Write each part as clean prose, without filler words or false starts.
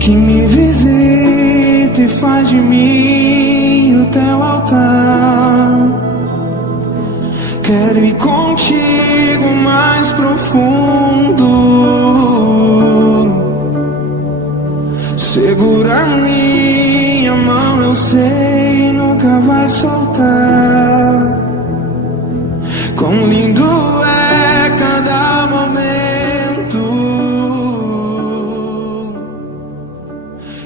que me visita e faz de mim o teu altar. Quero ir contigo mais profundo, segura minha mão, eu sei, nunca vai soltar. Quão lindo é cada momento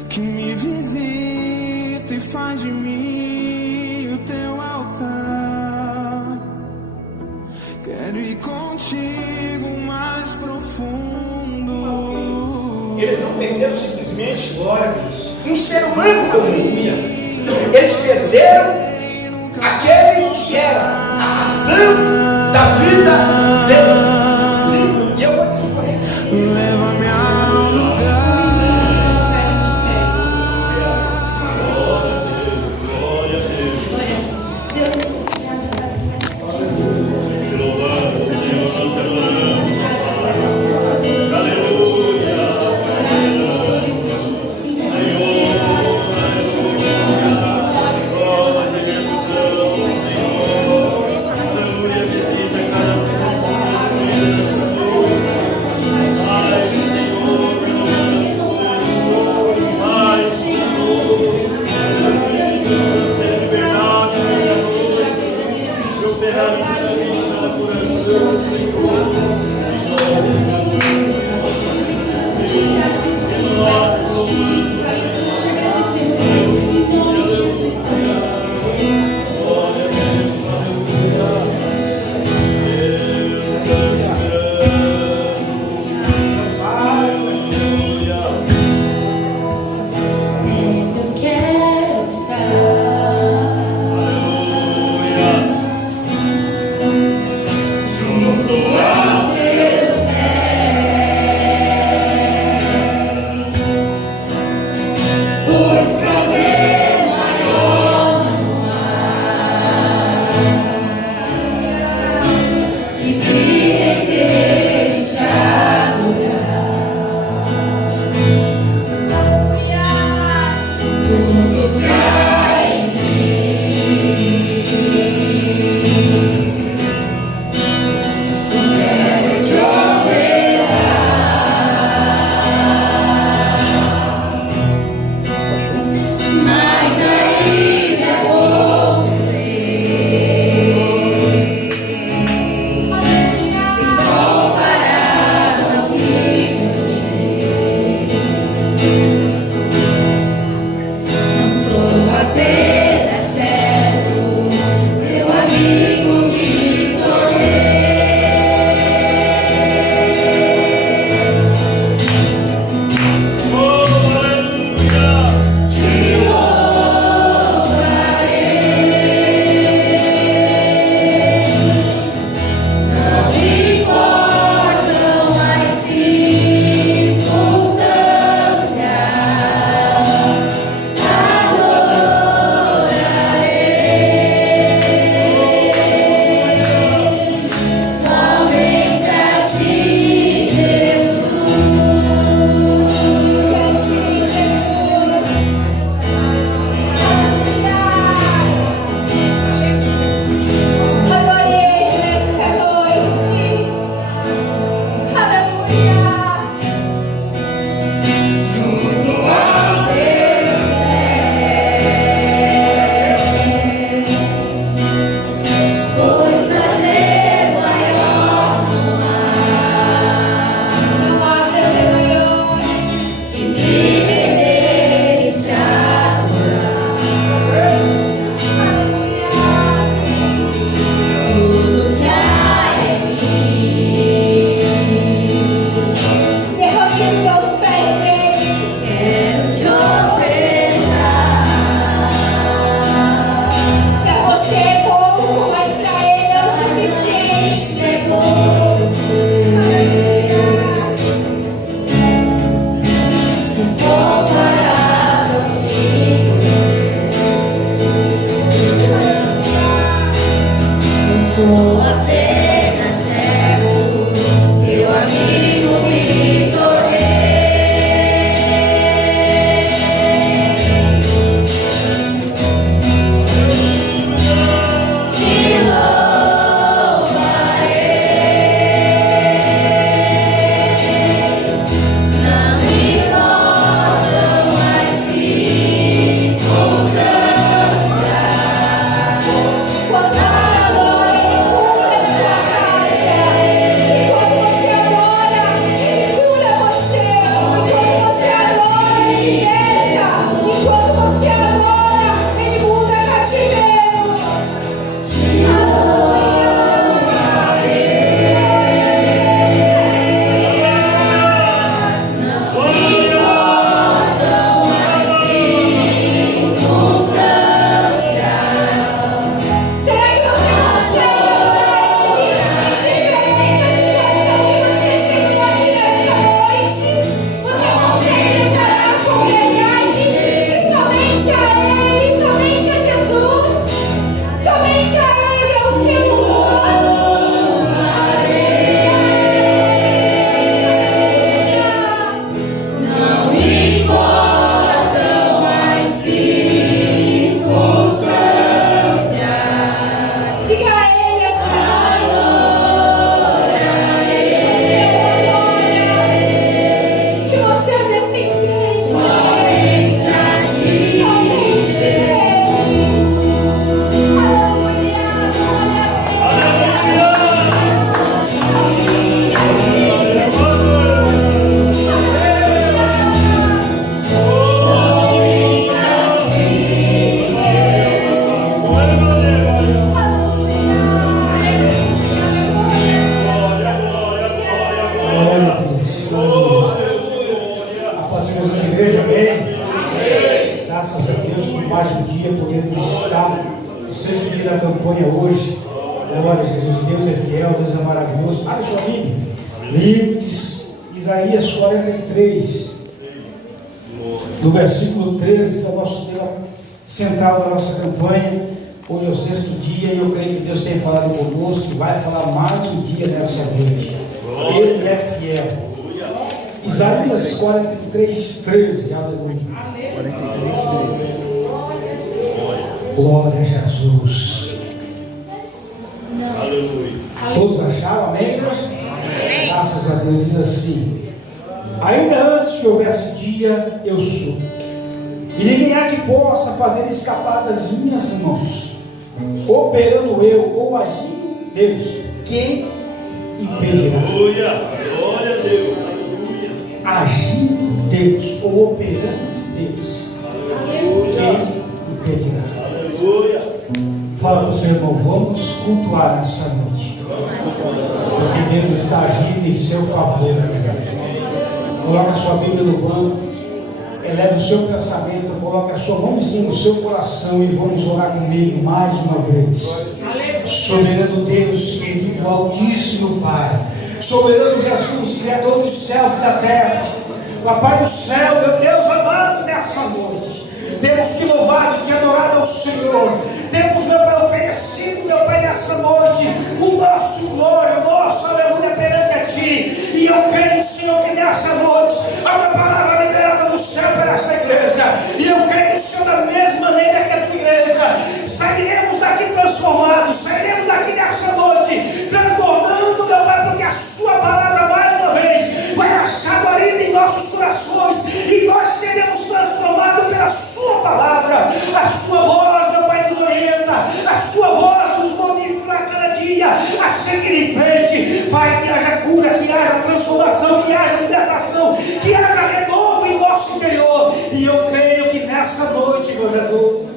que me visita e faz de mim o teu altar. Quero ir contigo mais profundo. Eles não perderam simplesmente um ser humano comum. Eles perderam aquele que era a razão da vida deles. Sim, e eu vou desconhecer. Leva-me ao lugar. igreja, amém? Graças a Deus por mais um dia podemos estar no sexto dia da campanha hoje. Glória a Jesus, Deus é fiel, Deus é maravilhoso. Abre sua Bíblia, livro de Isaías 43, do versículo 13, é o nosso tema central da nossa campanha. Hoje é o sexto dia e eu creio que Deus tem falado conosco e vai falar mais um dia nessa noite. Ele é fiel. Isaías 43, 13, aleluia. Glória a Jesus. Aleluia. Todos acharam? Amém, Deus? Amém. Graças a Deus. Diz assim: ainda antes que houvesse dia, eu sou, e ninguém há que possa fazer escapar das minhas mãos. Operando eu ou agindo Deus, quem impedirá? Aleluia. Glória a Deus. Aleluia. Agindo Deus ou operando Deus, quem impedirá? Aleluia. Fala para o seu irmão, vamos cultuar essa noite, porque Deus está agindo em seu favor. Coloca a sua Bíblia no banco, eleva o seu pensamento, coloca a sua mãozinha no seu coração e vamos orar comigo mais uma vez. Soberano Deus, que vive o Altíssimo Pai, soberano Jesus, Criador dos céus e da terra, Papai do céu, meu Deus amado, nessa noite temos te louvado e te adorado ao Senhor. Temos, meu Pai, oferecido, meu Pai, nessa noite o nosso glória, o nosso aleluia perante a Ti. E eu creio, Senhor, que nessa noite há uma palavra liberada do céu para essa igreja. E eu creio, Senhor, da mesma maneira que a Tua igreja, sairemos daqui transformados, sairemos daqui nessa noite transbordando, meu Pai, porque a Sua palavra mais uma vez vai achar guarida em nossos corações e nós seremos transformados pela Sua palavra. A Sua voz, meu Pai, nos orienta, a Sua voz nos motiva a cada dia a seguir em frente. Pai, que haja cura, que haja transformação, que haja libertação, que haja renovo em nosso interior. E eu creio que nessa noite, meu Jesus,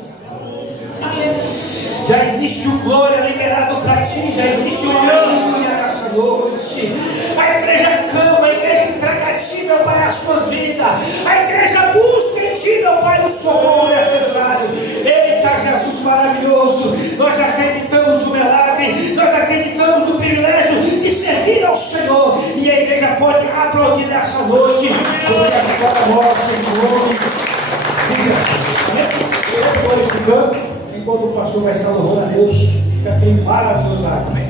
já existe o glória liberado para Ti, já existe o aleluia nessa noite. A igreja clama, a igreja entrega a Ti, meu Pai, a sua vida. A igreja busca em Ti, meu Pai, o socorro necessário. Eita, Jesus maravilhoso, nós acreditamos no milagre, nós acreditamos no privilégio de servir ao Senhor. E a igreja pode aplaudir nessa noite, porque a nossa glória. Enquanto o pastor vai estar louvando a Deus, fica aquele maravilhoso. Amém.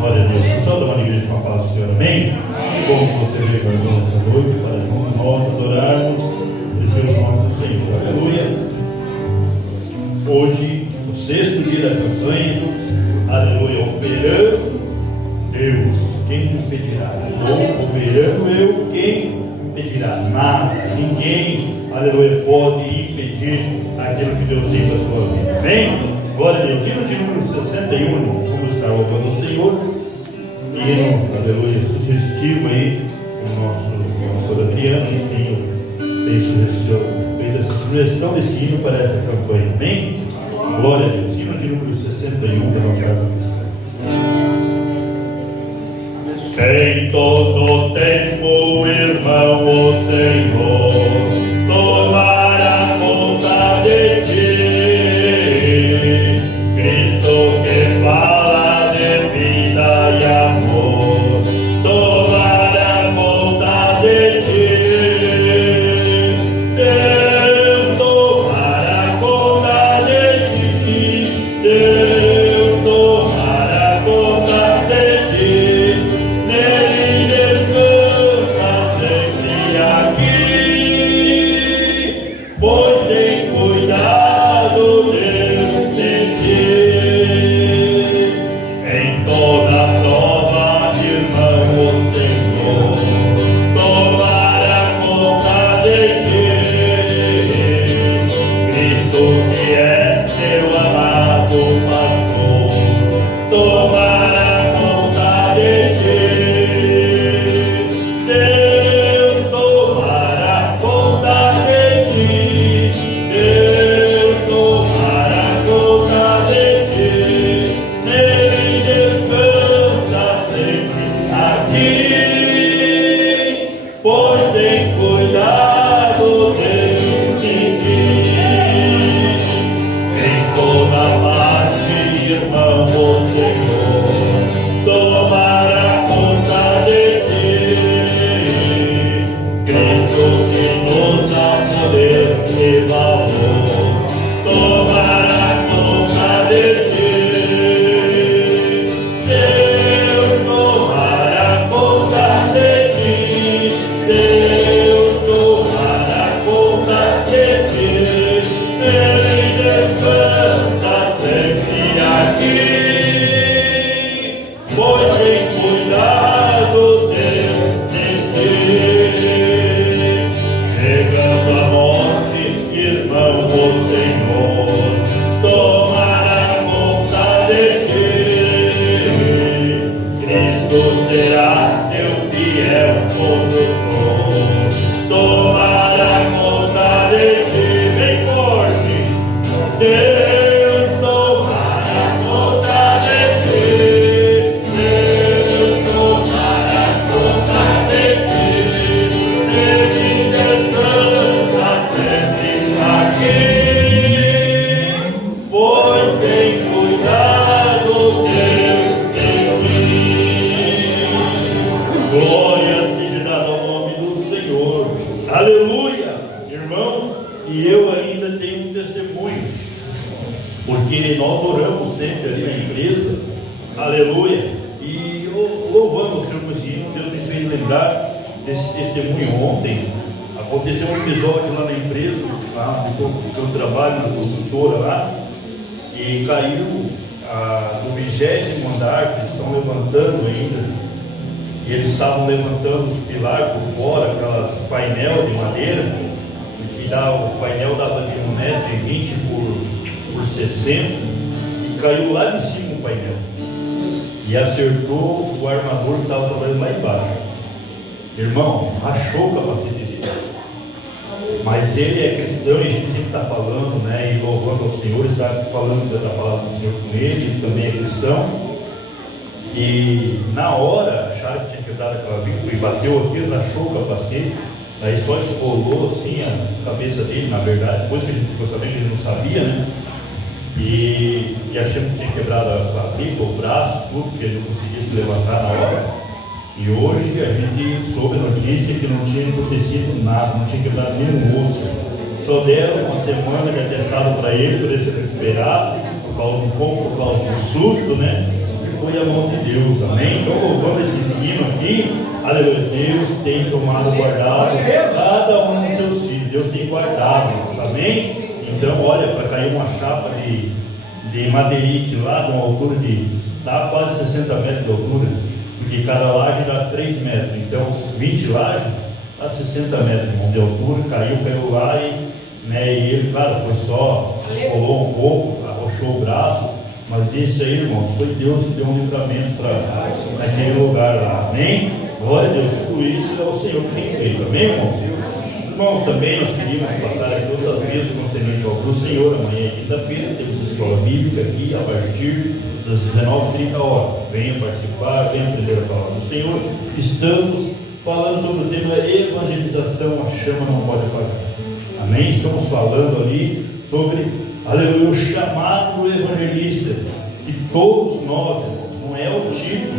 Glória a Deus. Só da igreja com a palavra do Senhor, amém? Como você veio para essa noite, para juntos nós adorarmos o precioso nome do Senhor. Aleluia. Hoje, no sexto dia da campanha, aleluia, operando Deus, quem impedirá? Operando eu, quem impedirá? Nada, ninguém, aleluia, pode impedir aquilo que Deus tem para a sua vida. Amém? Glória a Deus. Hino de número 61, vamos estar louvando o Senhor. Hino, aleluia, sugestivo aí, o nosso Adriano tem feito essa sugestão desse hino para essa campanha. Amém? Glória a Deus. Hino de número 61 da nossa missa. Em todo tempo, irmão, o Senhor tomará conta de ti. Cristo que fala de vida e amor tomará conta de ti. Deus tomará conta de ti. Deus tomará conta de ti. Nele descansa sempre aqui. Aleluia, irmãos, e eu ainda tenho um testemunho, porque nós oramos sempre ali na empresa, aleluia, e louvando o Senhor por isso, Deus me fez lembrar desse testemunho ontem. Aconteceu um episódio lá na empresa, lá que eu trabalho na construtora lá, e caiu do 20º andar, que eles estão levantando ainda. E eles estavam levantando os pilares por fora, aquelas painel de madeira, que o painel dava de 1,20 m por 60, e caiu lá de cima o painel. E acertou o armador que estava trabalhando lá embaixo. Irmão, rachou o capacete dele. Mas ele é cristão e a gente sempre está falando, né? E louvando ao Senhor, está falando da palavra do Senhor com ele também é cristão. E na hora, acharam que tinha quebrado aquela vítima e bateu aqui, rachou o capacete, aí só esfolou assim a cabeça dele, na verdade, depois que a gente ficou sabendo que ele não sabia, né? E achando que tinha quebrado a clavícula, o braço, tudo, porque ele não conseguia se levantar na hora. E hoje a gente soube a notícia que não tinha acontecido nada, não tinha quebrado nenhum osso. Só deram uma semana de atestado para ele ser recuperado, por causa do susto, né? Foi a mão de Deus, amém? Então, louvando esse menino aqui, aleluia, Deus tem tomado guardado cada um dos seus filhos, Deus tem guardado, amém? Então, olha, para cair uma chapa de madeirite lá, de uma altura dá quase 60 metros de altura, porque cada laje dá 3 metros, então 20 lajes dá 60 metros de altura, caiu lá e ele, claro, foi só, rolou um pouco, arrochou o braço. Mas isso aí, irmãos, foi Deus que deu um livramento para naquele lugar lá, amém? Glória a Deus, tudo isso é o Senhor que tem feito, amém, irmãos? Irmãos, também nós queríamos passar aqui outras vezes concernente ao do Senhor. Amanhã, quinta-feira, temos escola bíblica aqui a partir das 19h30. Venha participar, venha aprender a falar do Senhor. Estamos falando sobre o tema evangelização, a chama não pode apagar, amém? Estamos falando ali sobre, aleluia, o chamado do evangelista. E todos nós, não é o tipo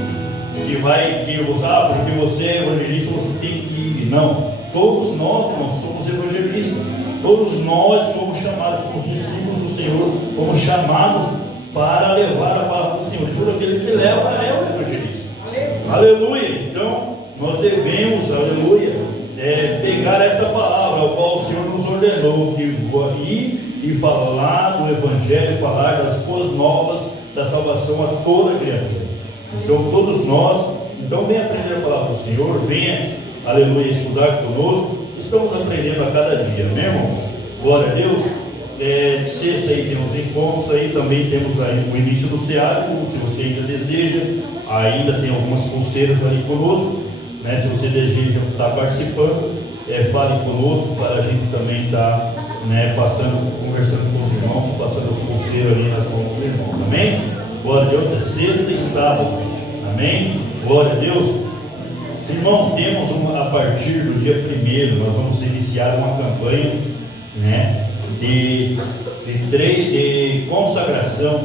que vai porque você é evangelista, você tem que ir. Não, todos nós somos evangelistas. Todos nós somos chamados, somos discípulos do Senhor, somos chamados para levar a palavra do Senhor. Todo aquele que leva é o evangelista. Aleluia. Então, nós devemos, aleluia, pegar essa palavra, a qual o Senhor nos ordenou, que ir e falar do Evangelho, falar das boas novas da salvação a toda criatura. Então todos nós, venha aprender a palavra do Senhor, venha, aleluia, estudar conosco. Estamos aprendendo a cada dia, amém, irmãos? Glória a Deus. Sexta aí temos encontros, aí também temos aí o início do SEAD, se você ainda deseja, ainda tem algumas pulseiras ali conosco, né? Se você deseja estar participando, fale conosco para a gente também estar conversando com os irmãos, passando as pulseiras ali nas mãos dos irmãos, amém? Glória a Deus, é sexta e sábado, amém? Glória a Deus. Irmãos, temos a partir do dia 1º, nós vamos iniciar uma campanha, né, de consagração,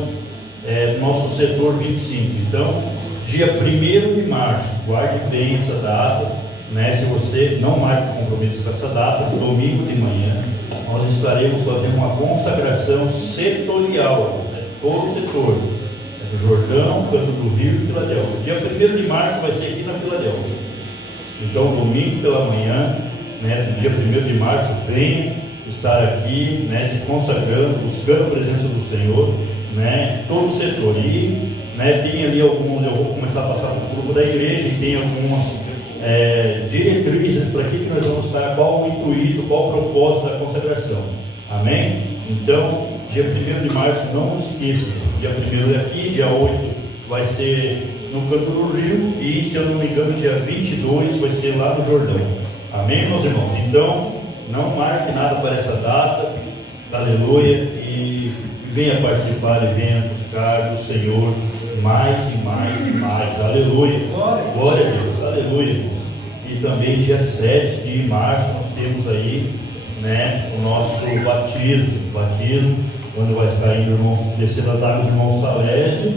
nosso setor 25. Então, dia 1º de março, guarde bem essa data, né? Se você não marca compromisso com essa data, domingo de manhã, nós estaremos fazendo uma consagração setorial, todo o setor, do Jordão, Canto do Rio e Filadélfia. Dia 1º de março vai ser aqui na Filadélfia. Então, domingo pela manhã, do dia 1º de março, venha estar aqui, se consagrando, buscando a presença do Senhor, todo o setor. E tem ali alguns, eu vou começar a passar para o grupo da igreja, e tem algumas diretrizes para que nós vamos estar, qual o intuito, qual o propósito da consagração, amém? Então, dia 1º de março, não esqueça, dia 1º é aqui, dia 8 vai ser no Canto do Rio, e se eu não me engano, dia 22 vai ser lá no Jordão, amém, meus irmãos? Então, não marque nada para essa data, aleluia, e venha participar e venha buscar do Senhor mais e mais e mais, aleluia, glória a Deus, aleluia. E também dia 7 de março nós temos aí, o nosso batismo, quando vai estar indo o irmão, descer das águas do irmão Salésio,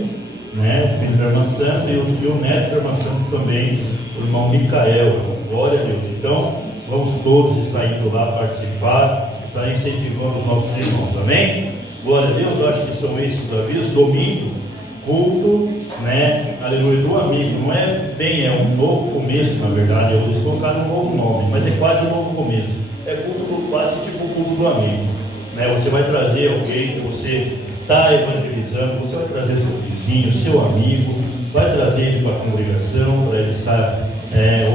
o filho da irmã Santa, e o neto da irmã Santa também, o irmão Micael, glória a Deus. Então, vamos todos estar indo lá participar, estar incentivando os nossos irmãos, amém? Glória a Deus. Eu acho que são esses os avisos. Domingo, culto, né? Aleluia, do amigo. Não é bem, é um novo começo, na verdade. Eles colocaram um novo nome, mas é quase um novo começo. É culto quase tipo o culto do amigo, né? Você vai trazer alguém que você está evangelizando, você vai trazer seu vizinho, seu amigo, vai trazer ele para a congregação, para ele estar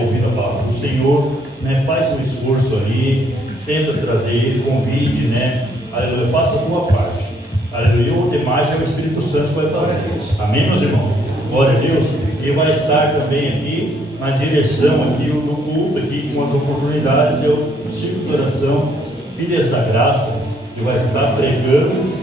ouvindo a palavra do Senhor, né? Faz um esforço ali, tenta trazer ele, convide, né? Aleluia, faça a tua parte. Aleluia, o demais é o Espírito Santo que vai fazer. Amém, meus irmãos? Glória a Deus. Ele vai estar também aqui na direção aqui do culto, aqui com as oportunidades, o círculo de oração, Filhas da Graça, que vai estar pregando.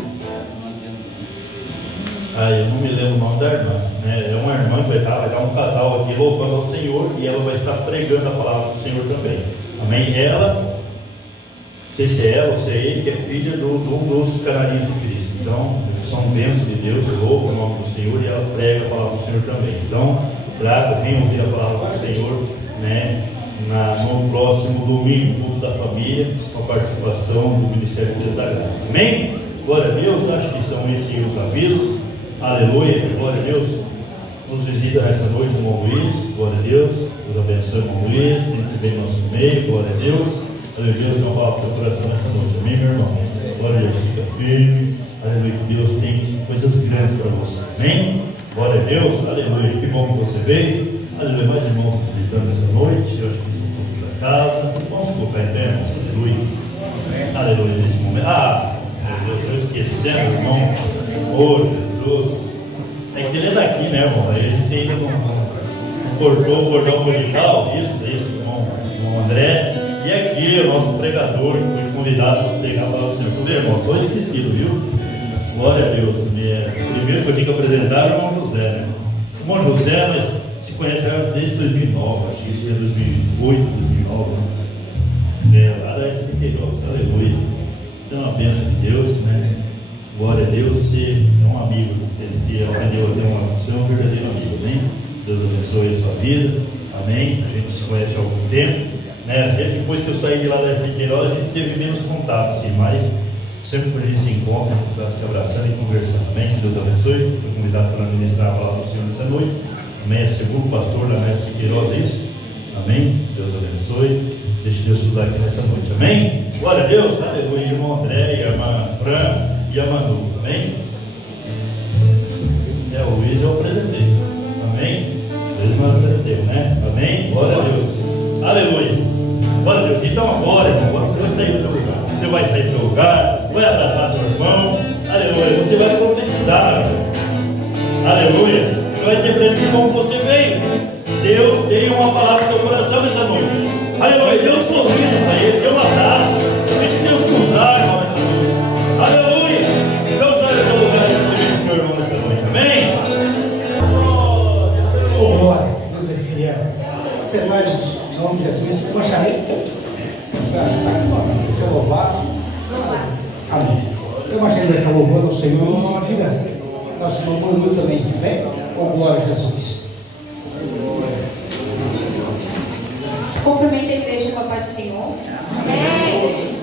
Eu não me lembro o nome da irmã, né? É uma irmã que vai dar um casal aqui louvando ao Senhor, e ela vai estar pregando a palavra do Senhor também. Amém? Ela, não sei se é ela ou se é ele, que é filha dos canarinhos de Cristo. Então, são bênçãos de Deus, louva o nome do Senhor, e ela prega a palavra do Senhor também. Então, traga, venha ouvir a palavra do Senhor, né? No próximo domingo, culto da família, com a participação do Ministério de Deus da Graça. Amém? Glória a Deus. Acho que são esses os avisos. Aleluia, glória a Deus. Nos visita nessa noite o irmão Luiz, glória a Deus. Deus abençoe o irmão Luiz, tem que ser no nosso meio, glória a Deus. Aleluia, Deus não fala para o coração nessa noite, amém, meu irmão? Glória a Deus, fica firme. Aleluia, que Deus tem coisas grandes para você, amém? Glória a Deus, aleluia, que bom que você veio. Aleluia, mais irmãos visitando nessa noite, eu acho que estão todos da casa. Vamos colocar em pé, irmãos, aleluia. Aleluia, nesse momento. Meu Deus, eu esqueci, irmão. Jesus. Tem que ler daqui, né, irmão? Aí a gente ainda não cortou o cordão umbilical. Isso, irmão André. E aqui, o nosso pregador, que foi convidado para pregar a palavra do Senhor. Tudo bem, irmão? Só esquecido, viu? Glória a Deus. Primeiro que eu tinha que apresentar é o irmão José, né? O irmão José, nós se conhecemos desde 2009, acho que isso é 2008, 2009. Lá da SPT, aleluia. Então, a bênção de Deus, né? Glória a Deus, você é um amigo, ele aprendeu a ter uma relação, um verdadeiro amigo, amém? Deus abençoe a sua vida, amém? A gente se conhece há algum tempo, né? Depois que eu saí de lá da Figueiredo, a gente teve menos contato, assim, mas sempre que a gente se encontra, a gente está se abraçando e conversando, amém? Deus abençoe. Fui convidado para ministrar a palavra do Senhor nessa noite, amém? É segundo pastor da Mestre Figueiredo, isso, amém? Deus abençoe. Deixe Deus estudar aqui nessa noite, amém? Glória a Deus, aleluia, irmão André e a irmã Fran e a Manu, amém? O Luiz eu apresentei, amém? Eles não apresentei, né? Amém? Glória a Deus, aleluia, glória a Deus. Então agora, irmão, você vai sair do teu lugar, você vai sair do teu lugar, vai abraçar teu irmão, aleluia, você vai profetizar, aleluia, você vai dizer para ele que como você veio, Deus tem uma palavra no teu coração nessa noite, aleluia, dê um sorriso para ele, dê um abraço, deixe Deus te usar, irmão, nessa noite, aleluia. Então sai do lugar e meu irmão nessa noite, amém? Glória, Deus é fiel. Você vai no nome de Jesus, gostaria? Você é louvado? Amém. Eu gostaria de estar louvando o Senhor em uma vida. Nós louvamos muito também, bem? Com glória a Jesus. Cumprimento a igreja com a paz do Senhor. Amém.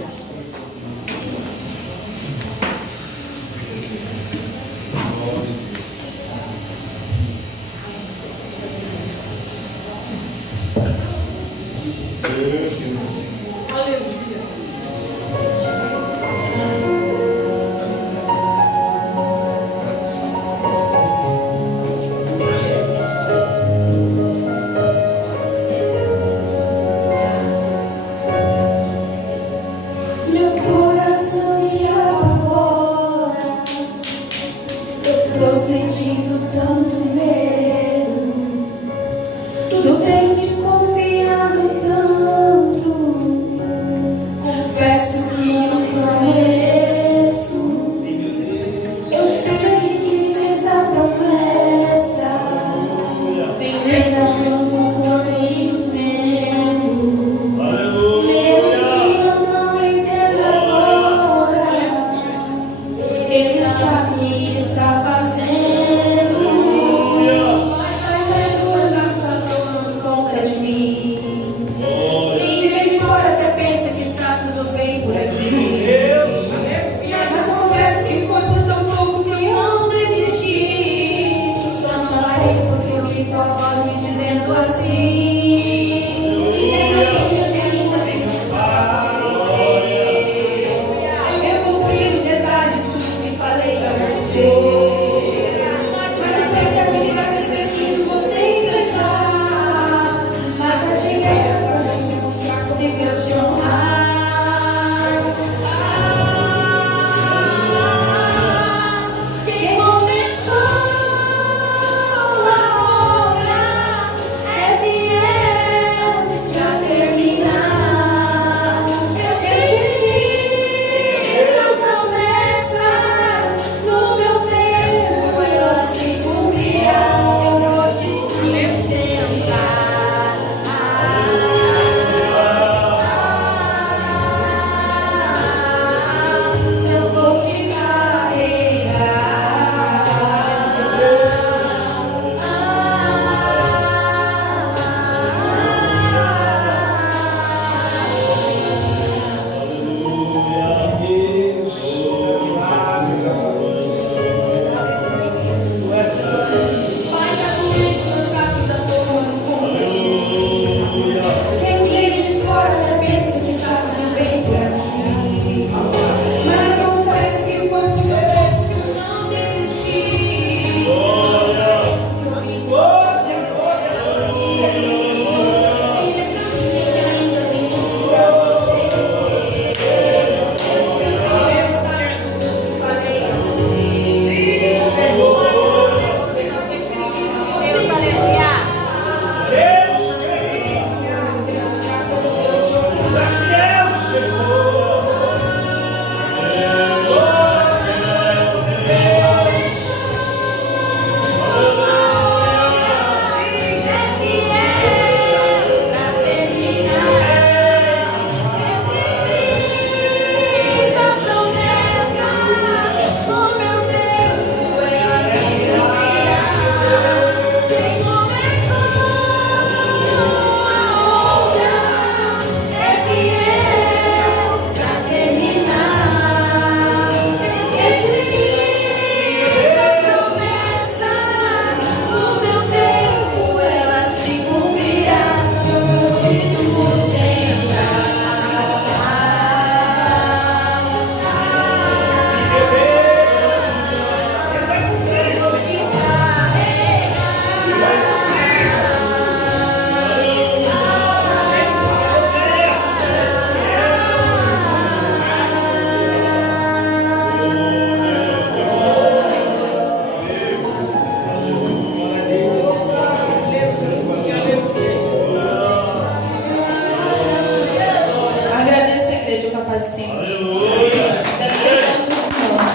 igreja com a paz do Senhor. Aleluia. Respeitamos os irmãos.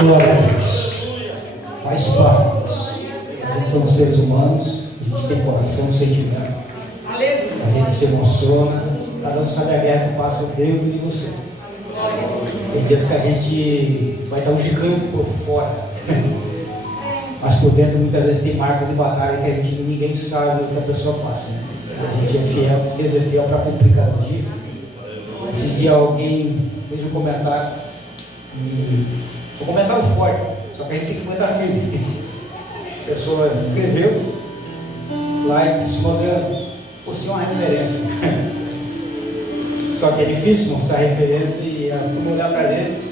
Glória a Deus. Faz parte disso. A gente somos seres humanos, a gente tem coração, sentimento. A gente se emociona. Cada um sabe a guerra que passa dentro de você. Tem dias que a gente vai estar um gigante por fora. Mas por dentro muitas vezes tem marcas de batalha que a gente ninguém sabe o que a pessoa passa. Né? A gente é fiel, Deus é fiel para cumprir cada dia. Esse dia alguém fez um comentário, um comentário forte, só que a gente tem que comentar firme. A pessoa escreveu lá e disse: Morgano, você é uma referência. Só que é difícil mostrar referência e a turma olhar para ele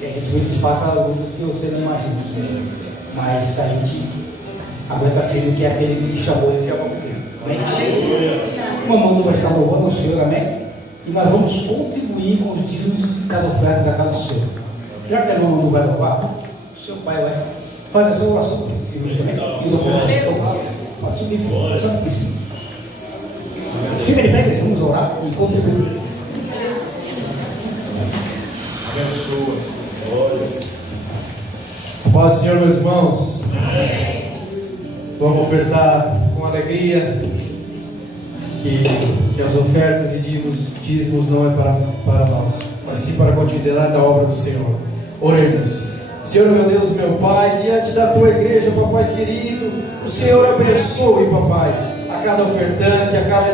e a gente muitas passa lutas que você não imagina. Mas a gente aguenta firme que é aquele que chamou e fiel para cumprir. Amém? O mamãe vai estar louvando o Senhor, amém? E nós vamos contribuir com os dízimos de cada oferta da casa do Senhor. Já que a mamãe não vai louvar, o seu pai vai fazer a sua oração. E você também? E pode subir, só isso. Fica de pé, vamos orar e contribuir. Abençoa. Paz do Senhor, meus irmãos. Vamos ofertar com alegria. Que as ofertas e dízimos não é para nós, mas sim para a continuidade da obra do Senhor. Oremos. Senhor, meu Deus, meu Pai, diante da tua igreja, papai querido, o Senhor abençoe, papai, a cada ofertante, a cada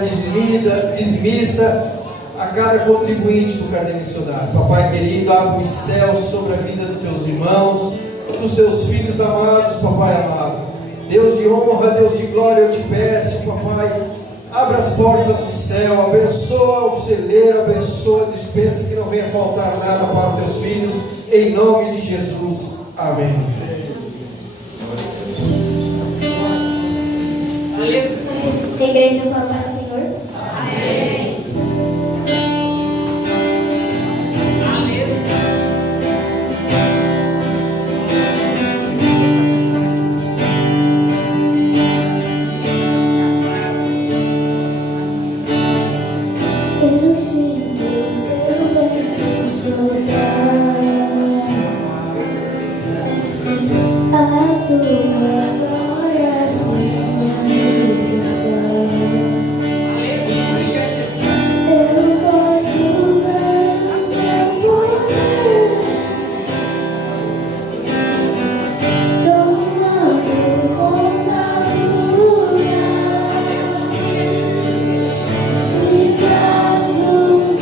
dizimista, a cada contribuinte do Cardeal Missionário. Papai querido, abre os céus sobre a vida dos teus irmãos, dos teus filhos amados, papai amado. Deus de honra, Deus de glória, eu te peço, papai, abra as portas do céu, abençoa o celeiro, abençoa a despensa, que não venha faltar nada para os teus filhos, em nome de Jesus. Amém. Igreja com a paz do Senhor. Amém. Eu sinto teu vento soprar, a tua glória se manifestar. Eu posso ver o teu poder tomando conta do lugar. De braços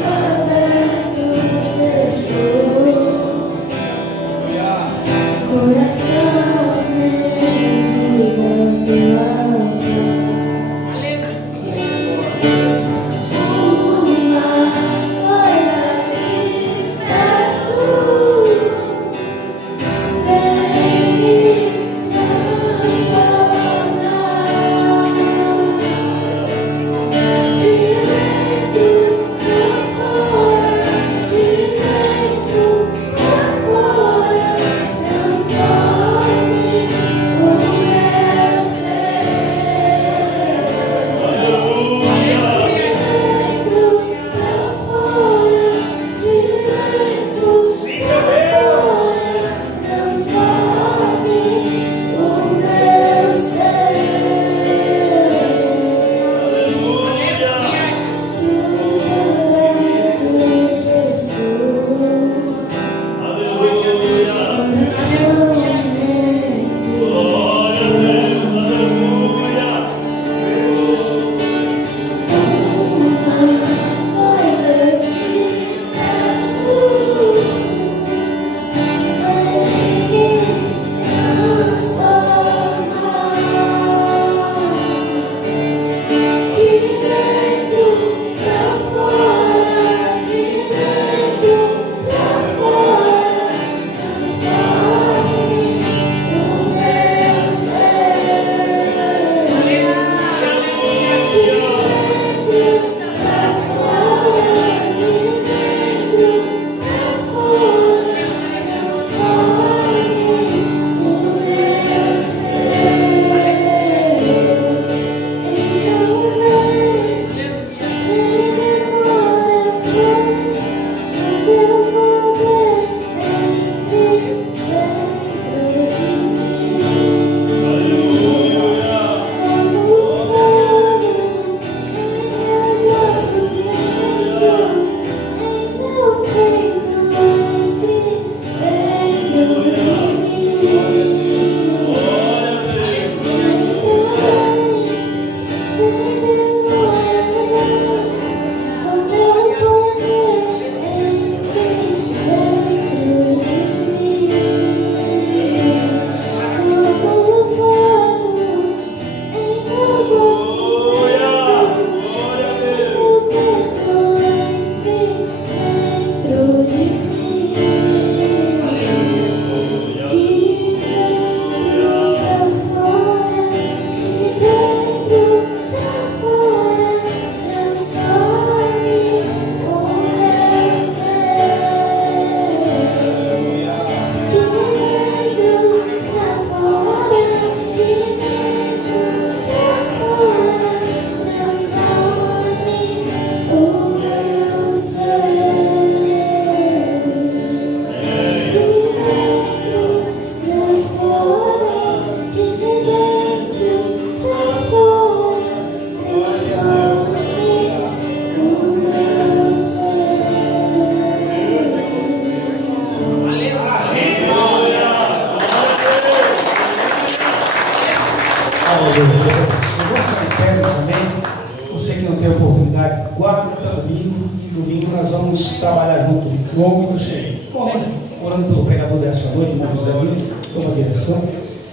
vamos trabalhar junto no nome do Senhor. Bom, lembra? Orando pelo pregador dessa noite, irmão José Lino, toma a direção.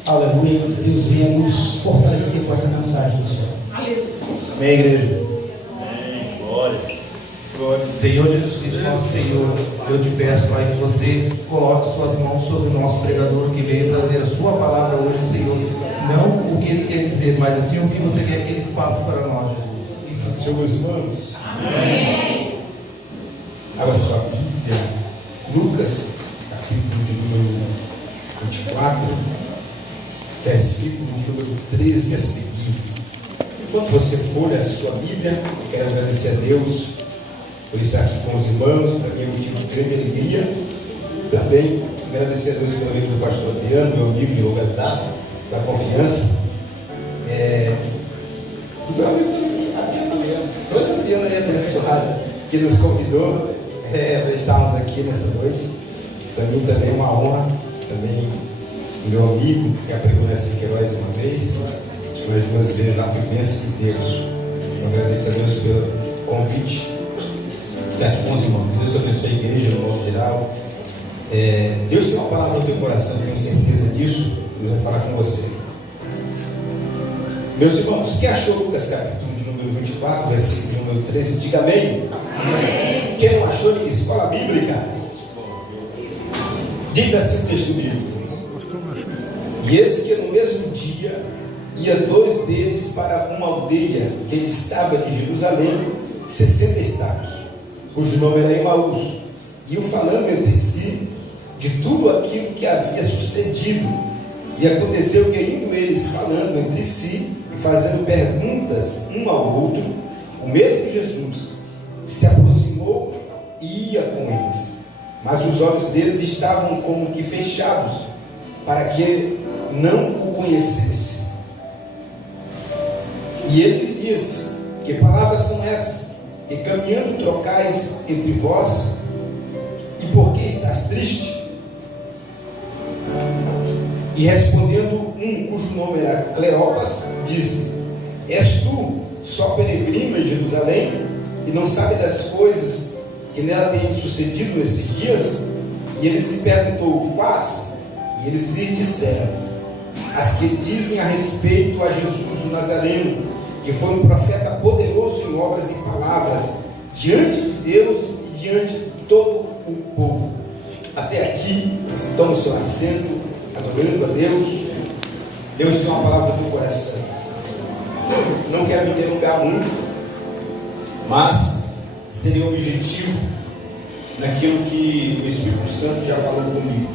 Aleluia. Deus venha nos fortalecer com essa mensagem do Senhor. Amém, igreja. Amém. Glória. Senhor Jesus Cristo, nosso Senhor, eu te peço, Pai, que você coloque suas mãos sobre o nosso pregador que veio trazer a sua palavra hoje, Senhor. Não o que ele quer dizer, mas assim o que você quer que ele faça para nós, Jesus. Senhor, meus irmãos. Amém. Abra sua Bíblia. Lucas, capítulo de número 24, versículo de número 13 a seguir. Enquanto você folha a sua Bíblia, eu quero agradecer a Deus por estar aqui com os irmãos. Para mim é motivo de grande alegria. Também agradecer a Deus pelo reino do pastor Adriano, meu amigo de longas datas, da confiança. E meu amigo Adriano aí, abençoado, que nos convidou para estarmos aqui nessa noite. Para mim também é uma honra. Também o meu amigo, que apregou nessa Queiroz uma vez, foi as duas vezes na frequência de Deus. Eu agradeço a Deus pelo convite. Estar aqui com os irmãos. Deus abençoe a igreja no modo geral. Deus tem uma palavra no teu coração, tenho certeza disso. Deus vai falar com você. Meus irmãos, quem achou Lucas capítulo de número 24, versículo de número 13, diga amém. Amém. Quem não achou de escola bíblica? Diz assim o texto bíblico: e eis que no mesmo dia ia dois deles para uma aldeia que distava de Jerusalém 60 estados, cujo nome era Emaús, iam falando entre si de tudo aquilo que havia sucedido. E aconteceu que, indo eles falando entre si e fazendo perguntas um ao outro, o mesmo Jesus se aproximou e ia com eles, mas os olhos deles estavam como que fechados, para que não o conhecesse. E ele lhe disse: que palavras são essas? E caminhando trocais entre vós, e por que estás triste? E respondendo um, cujo nome era Cleopas, disse: és tu só peregrino em Jerusalém, e não sabe das coisas que nela têm sucedido nesses dias? E ele se perguntou: quais? E eles lhe disseram: as que dizem a respeito a Jesus o Nazareno, que foi um profeta poderoso em obras e palavras, diante de Deus e diante de todo o povo. Até aqui, toma o seu assento, adorando a Deus. Deus tem uma palavra no coração. Não quero me delongar muito, mas seria objetivo naquilo que o Espírito Santo já falou comigo.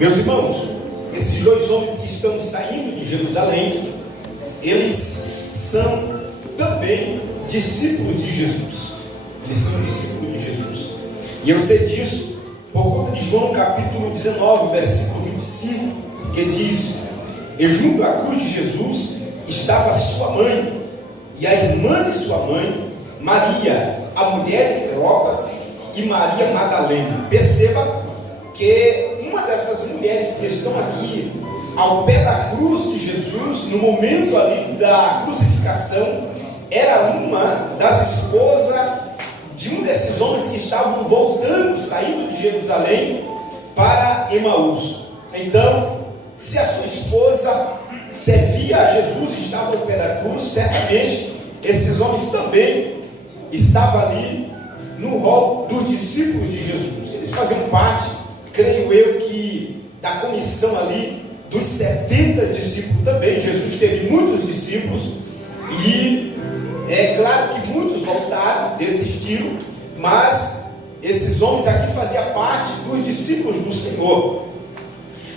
Meus irmãos, esses dois homens que estão saindo de Jerusalém, eles são também discípulos de Jesus. Eles são discípulos de Jesus. E eu sei disso por conta de João capítulo 19, versículo 25, que diz: e junto à cruz de Jesus estava sua mãe e a irmã de sua mãe, Maria, a mulher de Cleopas, e Maria Madalena. Perceba que uma dessas mulheres que estão aqui ao pé da cruz de Jesus, no momento ali da crucificação, era uma das esposas de um desses homens que estavam voltando, saindo de Jerusalém para Emaús. Então, se a sua esposa servia a Jesus e estava ao pé da cruz, certamente esses homens também estavam ali no rol dos discípulos de Jesus. Eles faziam parte, creio eu, que da comissão ali dos 70 discípulos também. Jesus teve muitos discípulos e é claro que muitos voltaram, desistiram, mas esses homens aqui faziam parte dos discípulos do Senhor.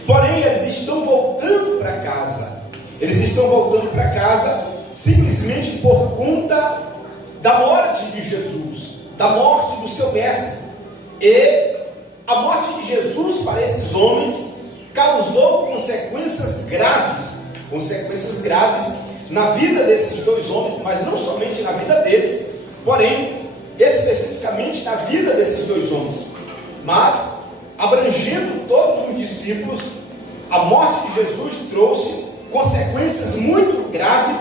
Porém, eles estão voltando para casa. Eles estão voltando para casa simplesmente por conta da morte de Jesus, da morte do seu mestre. E a morte de Jesus para esses homens causou consequências graves na vida desses dois homens, mas não somente na vida deles, porém especificamente na vida desses dois homens, mas abrangendo todos os discípulos. A morte de Jesus trouxe consequências muito graves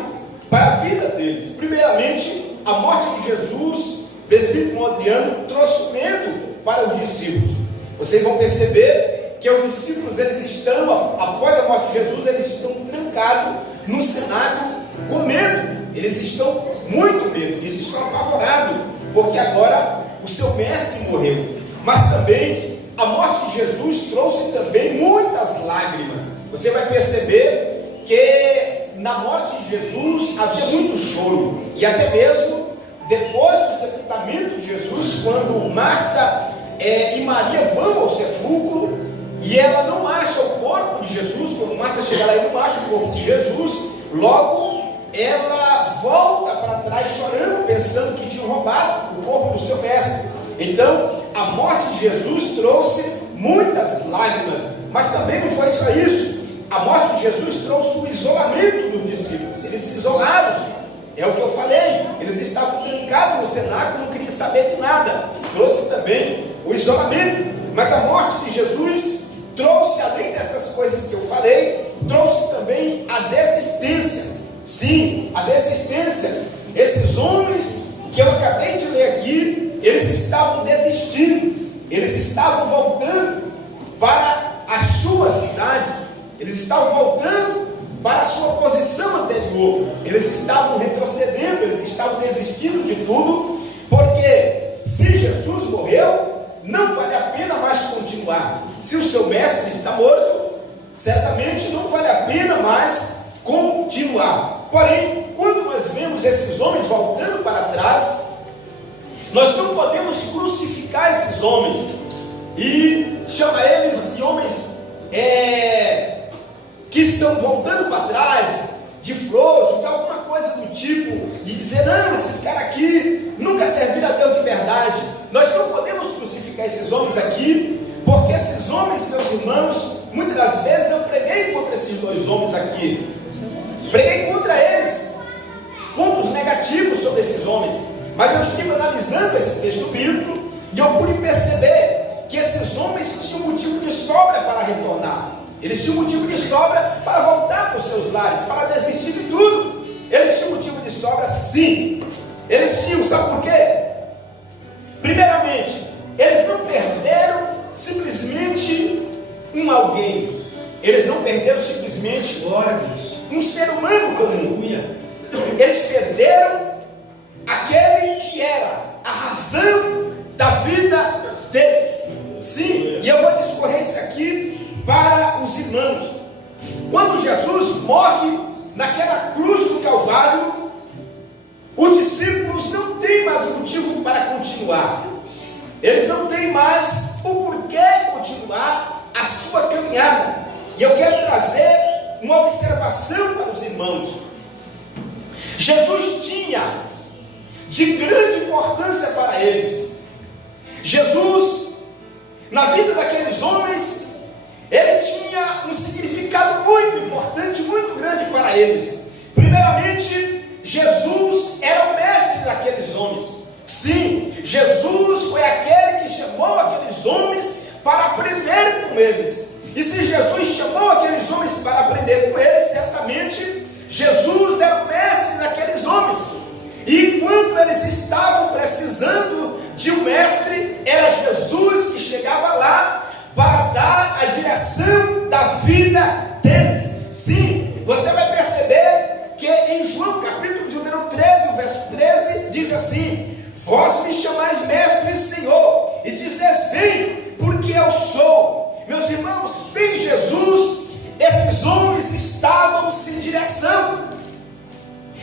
para a vida deles. Primeiramente, a morte de Jesus presbítero Adriano trouxe medo para os discípulos. Vocês vão perceber que os discípulos, eles estão, após a morte de Jesus, eles estão trancados no cenáculo com medo. Eles estão muito medo, eles estão apavorados, porque agora o seu mestre morreu. Mas também a morte de Jesus trouxe também muitas lágrimas. Você vai perceber que na morte de Jesus havia muito choro, e até mesmo depois do sepultamento de Jesus, quando Marta e Maria vão ao sepulcro e ela não acha o corpo de Jesus, quando Marta chega lá e não acha o corpo de Jesus, logo ela volta para trás chorando, pensando que tinham roubado o corpo do seu mestre. Então a morte de Jesus trouxe muitas lágrimas, mas também não foi só isso. A morte de Jesus trouxe o isolamento dos discípulos. Eles se isolaram, é o que eu falei, eles estavam trancados no cenáculo, não queriam saber de nada. Trouxe também o isolamento. Mas a morte de Jesus trouxe, além dessas coisas que eu falei, trouxe também a desistência. Sim, a desistência. Esses homens que eu acabei de ler aqui, eles estavam desistindo, eles estavam voltando para a sua cidade, eles estavam voltando para a sua posição anterior, eles estavam retrocedendo, eles estavam desistindo de tudo, porque se Jesus morreu, não vale a pena mais continuar. Se o seu mestre está morto, certamente não vale a pena mais continuar. Porém, quando nós vemos esses homens voltando para trás, nós não podemos crucificar esses homens e chamar eles de homens que estão voltando para trás, de frouxo, de alguma coisa do tipo, de dizer, não, esses caras aqui nunca serviram a Deus de verdade. Nós não podemos crucificar esses homens aqui, porque esses homens, meus irmãos, muitas das vezes eu preguei contra esses dois homens aqui, preguei contra eles, pontos negativos sobre esses homens, mas eu estive analisando esse texto bíblico e eu pude perceber que esses homens tinham motivo de sobra para retornar. Eles tinham motivo de sobra para voltar para os seus lares, para desistir de tudo. Eles tinham motivo de sobra, sim. Eles tinham, sabe por quê? Primeiramente, eles não perderam simplesmente um alguém. Eles não perderam simplesmente um ser humano comum. Eles perderam aquele que era a razão da vida deles. Sim, e eu vou discorrer isso aqui para os irmãos. Quando Jesus morre naquela cruz do Calvário, os discípulos não têm mais motivo para continuar. Eles não têm mais o porquê continuar a sua caminhada. E eu quero trazer uma observação para os irmãos. Jesus tinha de grande importância para eles. Jesus, na vida daqueles homens, ele tinha um significado muito importante, muito grande para eles. Primeiramente, Jesus era o mestre daqueles homens. Sim, Jesus foi aquele que chamou aqueles homens para aprender com eles. E se Jesus chamou aqueles homens para aprender com eles, certamente Jesus era o mestre daqueles homens. E enquanto eles estavam precisando de um mestre, era Jesus que chegava lá para dar a direção da vida deles. Sim, você vai perceber que em João capítulo de número 13, o verso 13, diz assim: vós me chamais mestre e Senhor, e dizes, vem, porque eu sou. Meus irmãos, sem Jesus, esses homens estavam sem direção.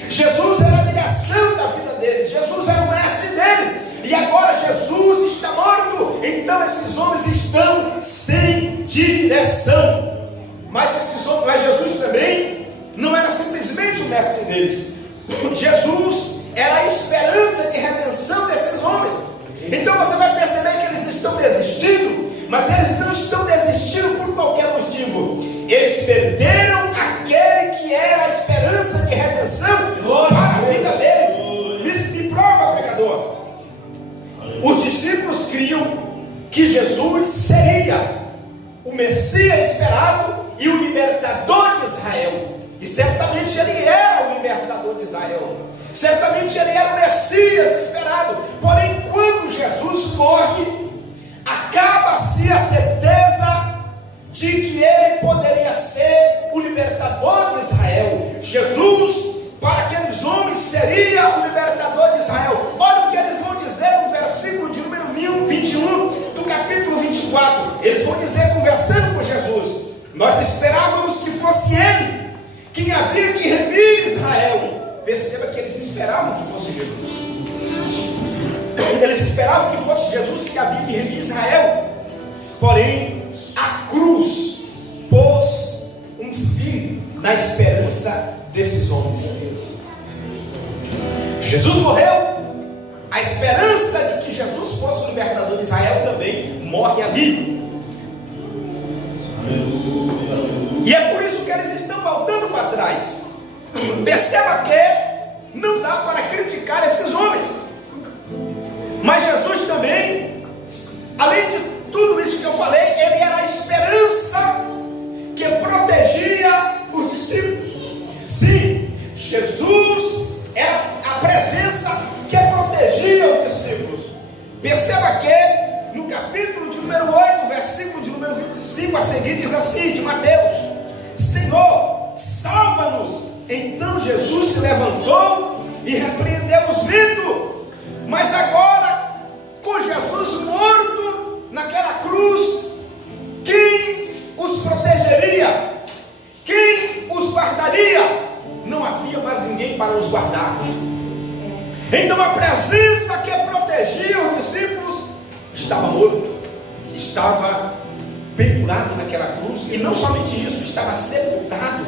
Jesus era a direção da vida deles, Jesus era o mestre deles, e agora Jesus está morto, então esses homens estão sem direção. Mas Jesus também não era simplesmente o mestre deles. Jesus era a esperança de redenção desses homens. Então você vai perceber que eles estão desistindo, mas eles não estão desistindo por qualquer motivo. Eles perderam aquele que era a esperança de redenção para a vida deles. Me prova, pregador. Os discípulos criam que Jesus seria o Messias esperado e o libertador de Israel. E certamente ele era o libertador de Israel. Certamente ele era o Messias esperado. Porém, de que ele poderia ser o libertador de Israel. Jesus, para aqueles homens, seria o libertador de Israel. Olha o que eles vão dizer no versículo de número 21 do capítulo 24. Eles vão dizer, conversando com Jesus: nós esperávamos que fosse ele quem havia de remir Israel. Perceba que eles esperavam que fosse Jesus. Eles esperavam que fosse Jesus que havia de remir Israel. Porém, a cruz pôs um fim na esperança desses homens. Jesus morreu. A esperança de que Jesus fosse o libertador de Israel também morre ali. E é por isso que eles estão voltando para trás. Perceba que não dá para criticar esses homens. Mas Jesus também, além de tudo isso que eu falei, ele era a esperança que protegia os discípulos. Sim, Jesus era a presença que protegia os discípulos. Perceba que no capítulo de número 8, versículo de número 25 a seguir, diz assim, de Mateus: Senhor, salva-nos. Então Jesus se levantou e repreendeu os ventos. Mas agora, com Jesus morto naquela cruz, quem os protegeria? Quem os guardaria? Não havia mais ninguém para os guardar. Então a presença que protegia os discípulos estava morto, estava pendurado naquela cruz, e não somente isso, estava sepultado.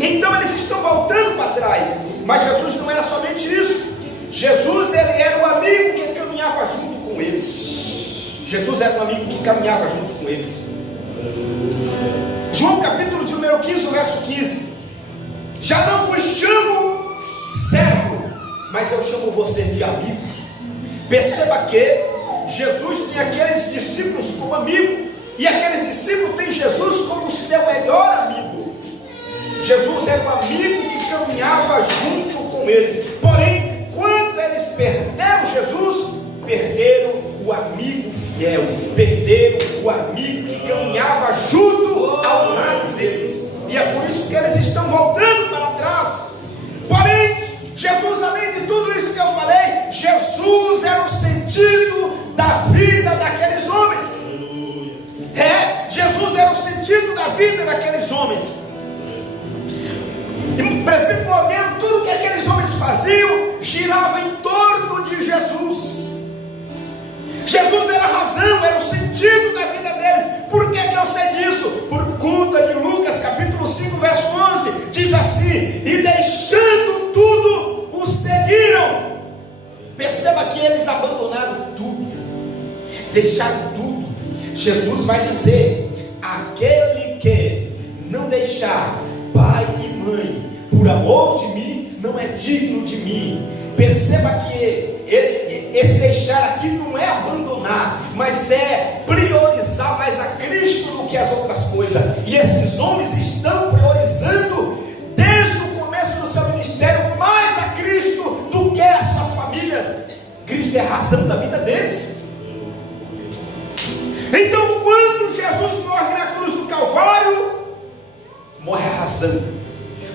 Então eles estão voltando para trás. Mas Jesus não era somente isso. Jesus, ele era o amigo que caminhava junto com eles. Jesus era um amigo que caminhava junto com eles. João capítulo de número 15, verso 15: já não vos chamo servo, mas eu chamo você de amigos. Perceba que Jesus tem aqueles discípulos como amigo, e aqueles discípulos têm Jesus como seu melhor amigo. Jesus era um amigo que caminhava junto com eles. Porém, quando eles perderam Jesus, perderam o amigo fiel, perderam o amigo que caminhava junto ao lado deles. E é por isso que eles estão voltando para trás. Porém, Jesus, além de tudo isso que eu falei, Jesus era o sentido da vida daqueles homens. Jesus era o sentido da vida daqueles homens. E presbítero Flamengo, tudo que aqueles homens faziam girava em torno de Jesus. Jesus era a razão, era o sentido da vida deles. Por que eu sei disso? Por conta de Lucas capítulo 5, verso 11, diz assim: e deixando tudo, o seguiram. Perceba que eles abandonaram tudo, deixaram tudo. Jesus vai dizer: aquele que não deixar pai e mãe por amor de mim, não é digno de mim. Perceba que esse deixar aqui não é abandonar, mas é priorizar mais a Cristo do que as outras coisas. E esses homens estão priorizando desde o começo do seu ministério mais a Cristo do que as suas famílias. Cristo é a razão da vida deles. Então, quando Jesus morre na cruz do Calvário, morre a razão,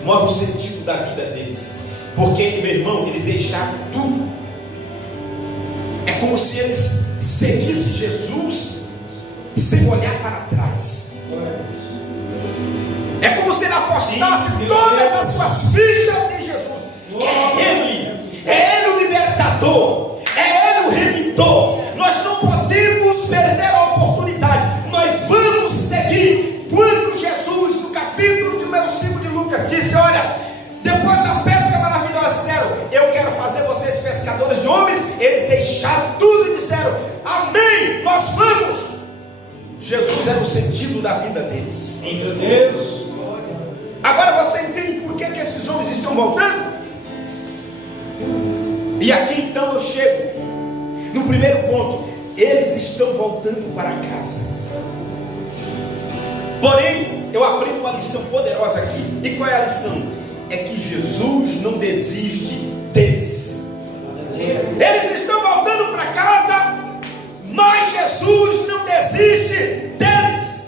morre o sentido da vida deles. Porque, meu irmão, eles deixaram tudo. É como se eles seguissem Jesus sem olhar para trás. É como se ele apostasse todas as suas fichas em Jesus. É Ele o libertador, é Ele o remidor. Nós não podemos perder a oportunidade. Nós vamos seguir. Quando Jesus, no capítulo de número 5 de Lucas, disse: olha, depois da pesca maravilhosa, disseram: eu quero fazer vocês pescadores de homens. Eles deixaram tudo e disseram: amém, nós vamos. Jesus era o sentido da vida deles. Meu Deus. Agora você entende por que esses homens estão voltando? E aqui então eu chego no primeiro ponto. Eles estão voltando para casa. Porém, eu aprendo uma lição poderosa aqui. E qual é a lição? É que Jesus não desiste deles. Eles estão voltando para casa, mas Jesus não desiste deles.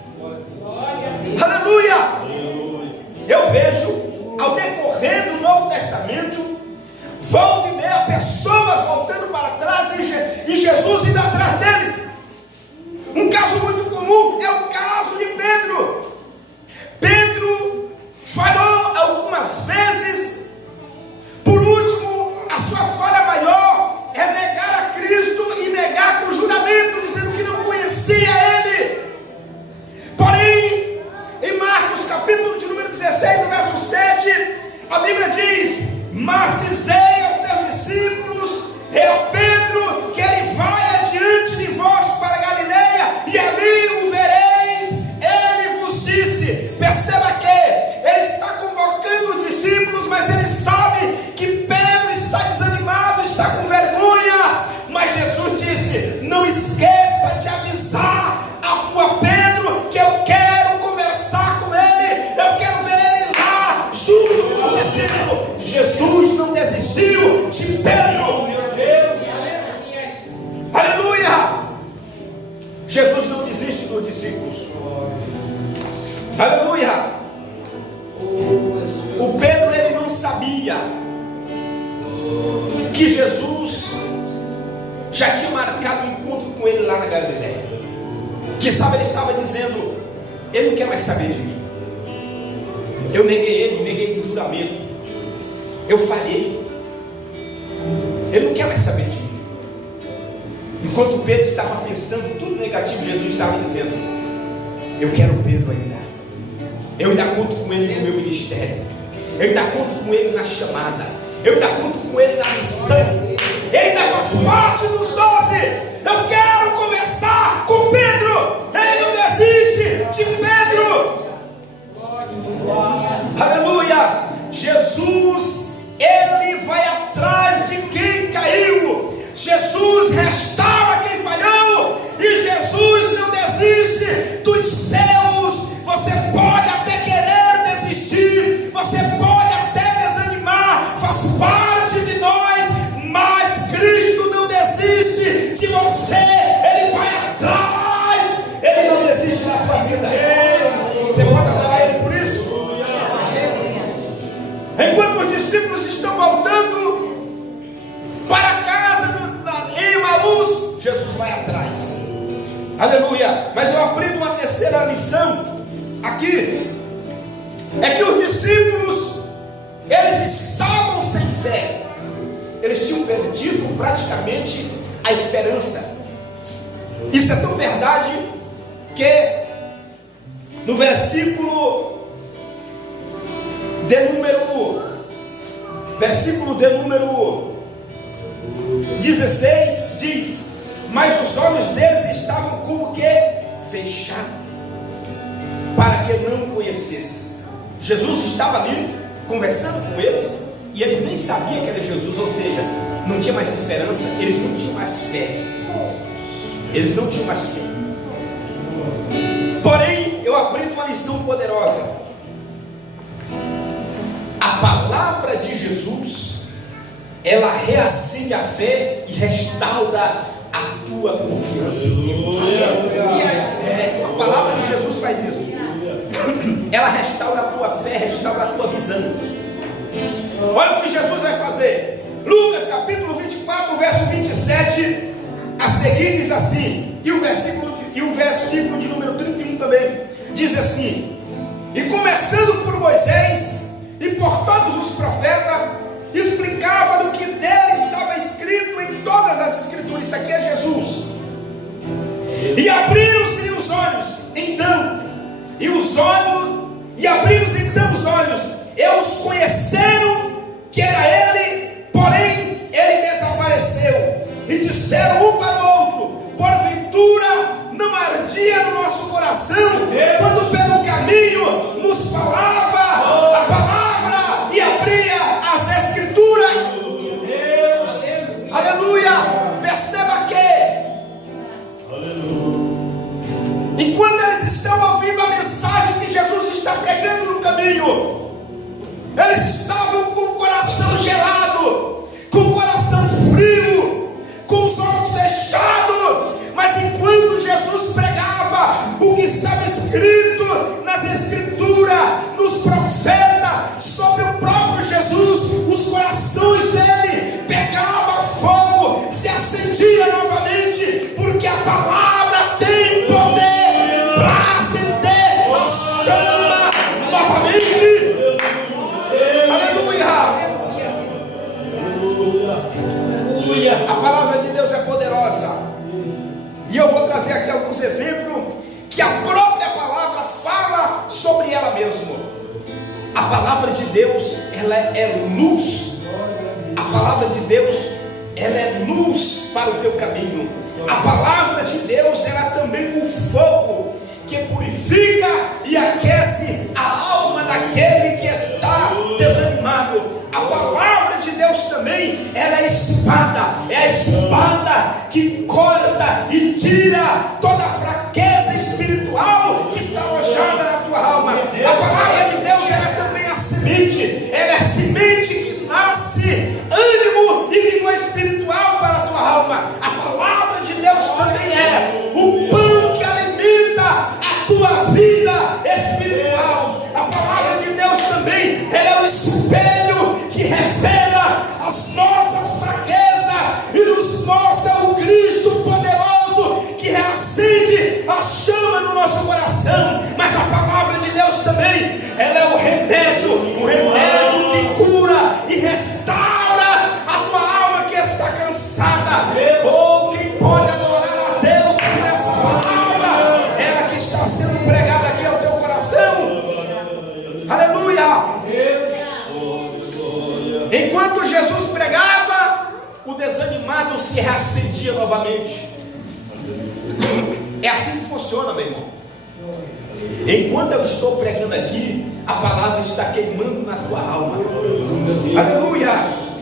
esqueça de avisar a Pedro que eu quero conversar com ele, eu quero ver ele lá junto com o discípulo. Jesus não desistiu de Pedro. Aleluia! Jesus não desiste dos discípulos. Aleluia! O Pedro, ele não sabia que Jesus já tinha marcado um encontro com ele lá na Galileia. Que sabe, ele estava dizendo: ele não quer mais saber de mim. Eu neguei ele, neguei por juramento. Eu falhei. Ele não quer mais saber de mim. Enquanto Pedro estava pensando tudo negativo, Jesus estava dizendo: eu quero Pedro ainda. Eu ainda conto com ele no meu ministério. Eu ainda conto com ele na chamada. Eu ainda conto com ele na missão. Ele ainda faz parte dos 12. Eu quero conversar com Pedro. Ele não desiste de Pedro. Aleluia. Jesus, ele vai atrás de quem caiu. Jesus restaura quem falhou. E Jesus não desiste dos seus. Você pode até querer desistir, você pode até desanimar, faz parte de nós, mas Cristo não desiste de você. Ele vai atrás, ele não desiste da tua vida. Você pode adorar a ele por isso? Enquanto os discípulos estão voltando para casa em Emaús, Jesus vai atrás. Aleluia. Mas eu aprendo uma terceira lição aqui, é que os discípulos, eles estavam sem fé. Eles tinham perdido praticamente a esperança. Isso é tão verdade que no versículo de número 16 diz: mas os olhos deles estavam como que fechados, para que não conhecesse. Jesus estava ali conversando com eles e eles nem sabiam que era Jesus, ou seja, não tinha mais esperança, eles não tinham mais fé. Eles não tinham mais fé. Porém, eu aprendi uma lição poderosa. A palavra de Jesus, ela reacende a fé e restaura a tua confiança em Deus. A palavra de Jesus faz isso. Ela restaura a tua fé, restaura a tua visão. Olha o que Jesus vai fazer. Lucas capítulo 24, verso 27 a seguir diz assim, e o versículo de número 31 também diz assim: e começando por Moisés e por todos os profetas, explicava do que dele estava escrito em todas as escrituras. Isso aqui é Jesus. E abriram-se os olhos, então, abriram-se então os olhos, e os conheceram que era ele, porém ele desapareceu. E disseram um para o outro: porventura não ardia no nosso coração quando pelo caminho nos falava a palavra e abria as escrituras? Aleluia! Perceba que enquanto eles estão ouvindo a mensagem que Jesus está pregando no caminho, eles estavam com o coração gelado, com o coração frio, com os olhos fechados. Mas enquanto Jesus pregava o que estava escrito nas escrituras, nos profetas, sobre o próprio Jesus, os corações dele pegavam fogo, se acendia novamente, porque a palavra tem poder para acender a chama novamente. Aleluia! A palavra de Deus é poderosa. E eu vou trazer aqui alguns exemplos que a própria palavra fala sobre ela mesma. A palavra de Deus, ela é luz. A palavra de Deus, ela é luz para o teu caminho. A palavra de Deus, ela é também o fogo que purifica e aquece a alma daquele que está desanimado. A palavra de Deus também, ela é a espada que corta e tira toda a fraqueza espiritual que está alojada na tua alma. A palavra de Deus, ela é também a semente. Ela é a semente que nasce ânimo e vigor espiritual para a tua alma. A palavra de Deus também é o pão que alimenta a tua vida espiritual. A palavra de Deus também, ela é o espelho que revela as nossas fraquezas e nos mostra o Cristo poderoso que reacende a chama no nosso coração. Mas a palavra de Deus também, ela é o remédio que cura e restaura a tua alma que está cansada. Ou quem pode adorar a Deus por essa palavra, ela que está sendo pregada aqui ao teu coração. Aleluia! Enquanto Jesus pregava, o desanimado se reacendia novamente. É assim que funciona, meu irmão. Enquanto eu estou pregando aqui, a palavra está queimando na tua alma. Aleluia!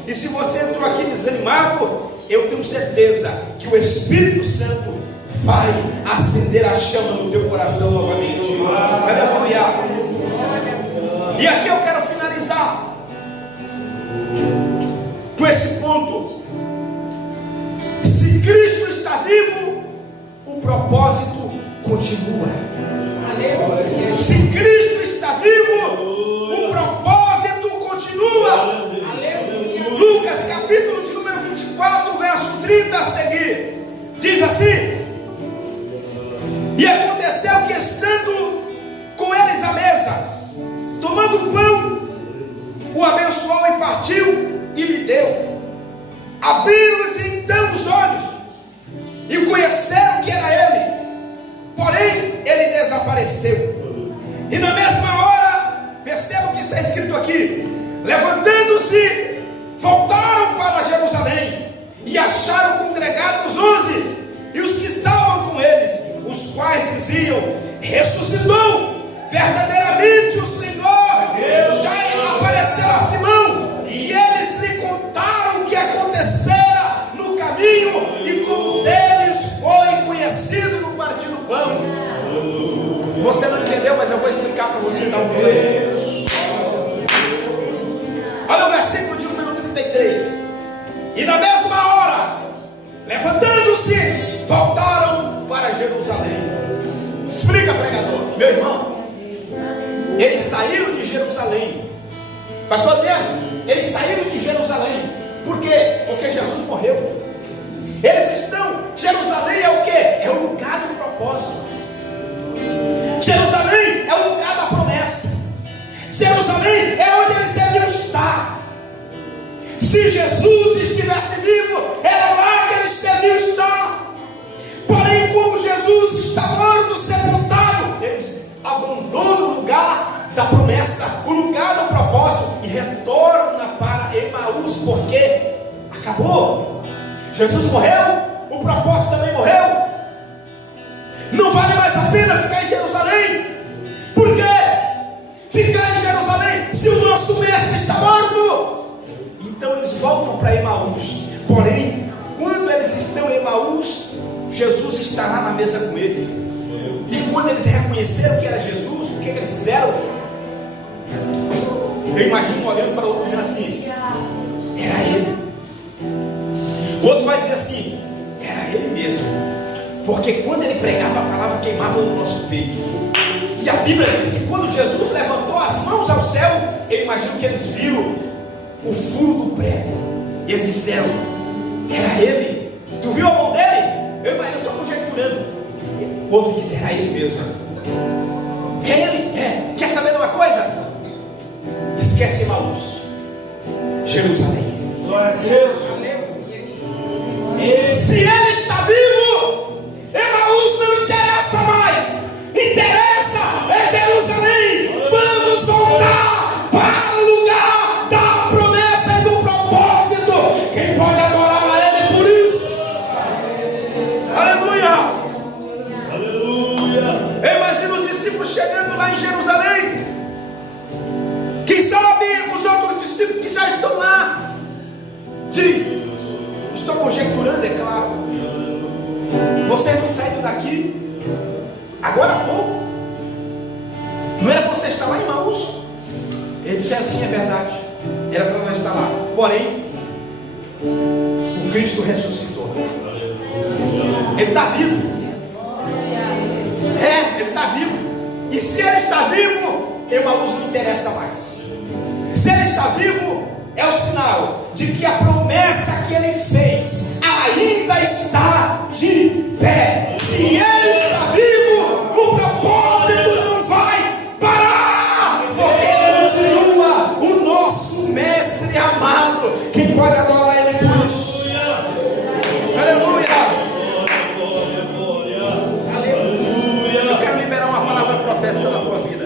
E se você entrou aqui desanimado, eu tenho certeza que o Espírito Santo vai acender a chama no teu coração novamente. Aleluia! E aqui eu quero finalizar com esse ponto. Se Cristo está vivo, o propósito continua. Se Cristo está vivo, o propósito continua. Lucas capítulo de número 24, verso 30 a seguir, diz assim: e aconteceu que, estando com eles à mesa, tomando o pão, o abençoou e partiu e lhe deu. Abriram-lhes então os olhos e conheceram que era ele, porém ele desapareceu. E na mesma hora, percebam o que está escrito aqui: levantando-se, voltaram para Jerusalém e acharam congregados os 11 e os que estavam com eles, os quais diziam: ressuscitou, verdadeiramente o Senhor já apareceu a Simão. E eles lhe contaram o que acontecera no caminho e como deles foi conhecido no partir do pão. Você não entendeu, mas eu vou explicar para você dar um glória. Olha o versículo de número 33. E na mesma hora, levantando-se, voltaram para Jerusalém. Explica, pregador. Meu irmão, eles saíram de Jerusalém. Pastor Adriano, eles saíram de Jerusalém. Por quê? Porque Jesus morreu. Eles estão, Jerusalém é o quê? É o lugar do propósito. Jerusalém é o lugar da promessa. Jerusalém é onde eles deviam estar. Se Jesus estivesse vivo, era lá que eles deviam estar. Porém, como Jesus está morto, sepultado, eles abandonam o lugar da promessa, o lugar do propósito, e retornam para Emaús, porque acabou. Jesus morreu, o propósito também morreu. Não vale mais a pena ficar em Jerusalém. Por quê? Ficar em Jerusalém se o nosso mestre está morto. Então eles voltam para Emaús. Porém, quando eles estão em Emaús, Jesus está lá na mesa com eles. E quando eles reconheceram que era Jesus, o que eles fizeram? Eu imagino olhando para o outro dizendo assim: era ele. O outro vai dizer assim: era ele mesmo. Porque quando ele pregava, a palavra queimava no nosso peito. E a Bíblia diz que quando Jesus levantou as mãos ao céu, eu imagino que eles viram o furo do prego. E eles disseram: era ele. Tu viu a mão dele? Eu estou conjecturando. O outro diz: era ele mesmo. É ele? É. Quer saber de uma coisa? Esquece Emaús. Jerusalém. Glória a Deus. Se ele está vivo, Emaús não interessa mais. Interessa é Jerusalém. Vamos voltar para o lugar da promessa e do propósito. Quem pode adorar a ele por isso? Aleluia. Aleluia. Eu imagino os discípulos chegando lá em Jerusalém. Quem sabe os outros discípulos que já estão lá Vocês não saíram daqui agora há pouco? Não era para você estar lá em Maús? Eles disseram sim, é verdade. Era para nós estar lá. Porém, o Cristo ressuscitou. Ele está vivo. Ele está vivo. E se ele está vivo, Emaús não interessa mais. Se ele está vivo, é o sinal de que a promessa que ele fez ainda está de pé. Se ele está vivo, o propósito não vai parar, porque continua o nosso mestre amado. Quem pode adorar ele por isso? Aleluia! Eu quero liberar uma palavra profética na tua vida.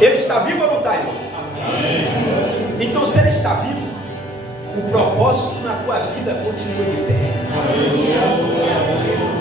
Ele está vivo ou não está, irmão? Então, se ele está vivo, o propósito na tua vida continua de pé.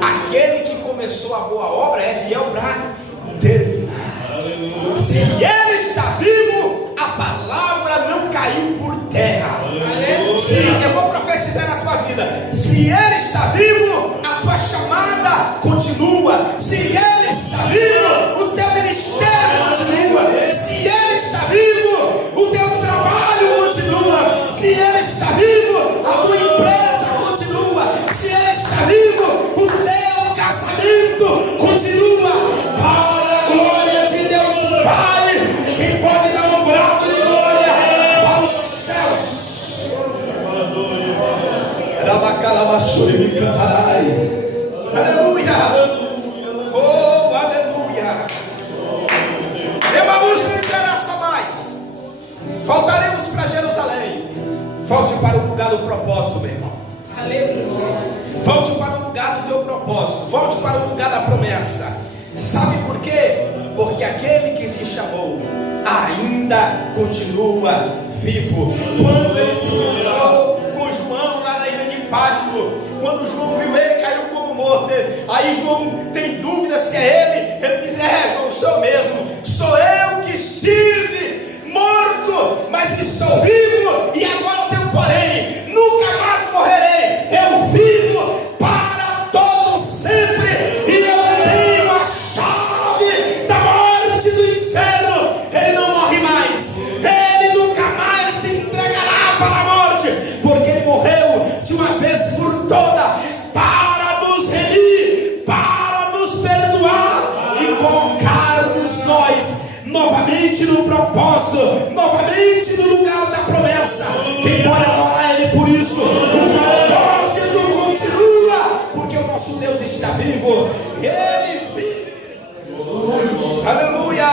Aquele que começou a boa obra é fiel para terminar. Se ele está vivo, a palavra não caiu por terra. Eu vou profetizar na tua vida. Se ele está vivo, a tua chamada continua. Se ele está vivo, o teu ministério continua. Se ele está vivo, o teu trabalho continua. Se ele está vivo, a tua empresa continua. Se ele está vivo, o teu casamento continua. Para a glória de Deus Pai, quem pode dar um brado de glória aos céus. Aleluia. Oh, aleluia. Emaús não interessa mais. Voltaremos para Jerusalém. Volte para o lugar do propósito, meu irmão. Aleluia. Volte para o lugar do teu propósito. Volte para o lugar da promessa. Sabe por quê? Porque aquele que te chamou ainda continua vivo. Quando ele se encontrou com João lá na ilha de Pátimo, quando João viu ele, caiu como morto. Aí João tem dúvida se é ele. Ele diz: João, sou mesmo. Sou eu que estive morto, mas estou vivo. E agora tem um porém: nunca mais morrerei. Eu vivo para todo sempre. E eu tenho a chave da morte do inferno. Ele não morre mais. Ele nunca mais se entregará para a morte, porque ele morreu de uma vez por toda para nos remir, para nos perdoar e colocar-nos nós novamente no propósito, novamente no lugar da promessa. Quem pode adorar ele por isso? O propósito continua, porque o nosso Deus está vivo. Ele vive. Aleluia.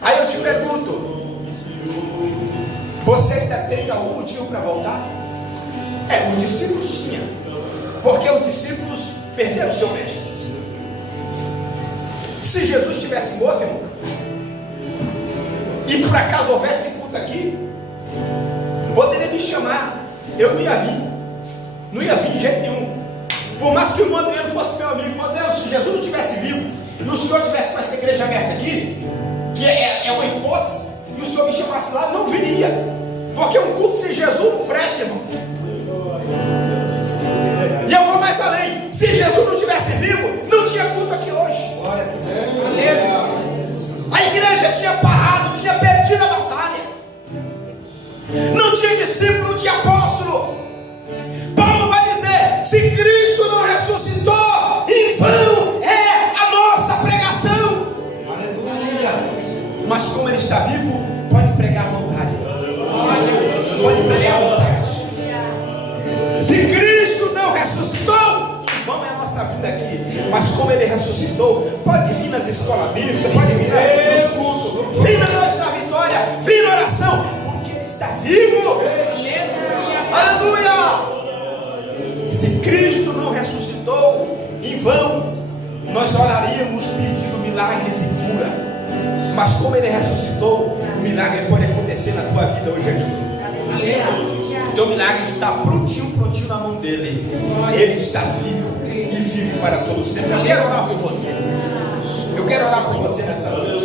Aí eu te pergunto: você ainda tem algum motivo para voltar? Os discípulos tinham, porque os discípulos perderam o seu mestre. Se Jesus tivesse morto, irmão, e por acaso houvesse culto aqui, poderia me chamar, eu não ia vir de jeito nenhum. Por mais que o Adriano fosse meu amigo, Adriano, se Jesus não tivesse vivo e o senhor tivesse com essa igreja aberta aqui, que é uma hipótese, e o senhor me chamasse lá, não viria, porque um culto sem Jesus não presta, irmão. E eu vou mais além: se Jesus não tivesse vivo, não tinha culto aqui hoje. A igreja tinha parado, tinha perdido a batalha. Não tinha discípulo, não tinha apóstolo. Paulo vai dizer: se Cristo não ressuscitou, em vão é a nossa pregação. Mas como ele está vivo, pode pregar à vontade. Pode pregar à vontade. Se Cristo não ressuscitou, vamos é a nossa vida aqui. Mas como ele ressuscitou, pode vir nas escolas bíblicas, pode vir nos cultos, vir na noite da vitória, vir na oração, porque ele está vivo. Aleluia! Se Cristo não ressuscitou, em vão nós oraríamos pedindo milagres e cura. Mas como ele ressuscitou, o milagre pode acontecer na tua vida hoje aqui. O teu milagre está prontinho na mão dele. Ele está vivo e vive para todos sempre. Eu quero orar por você. Eu quero orar por você nessa noite.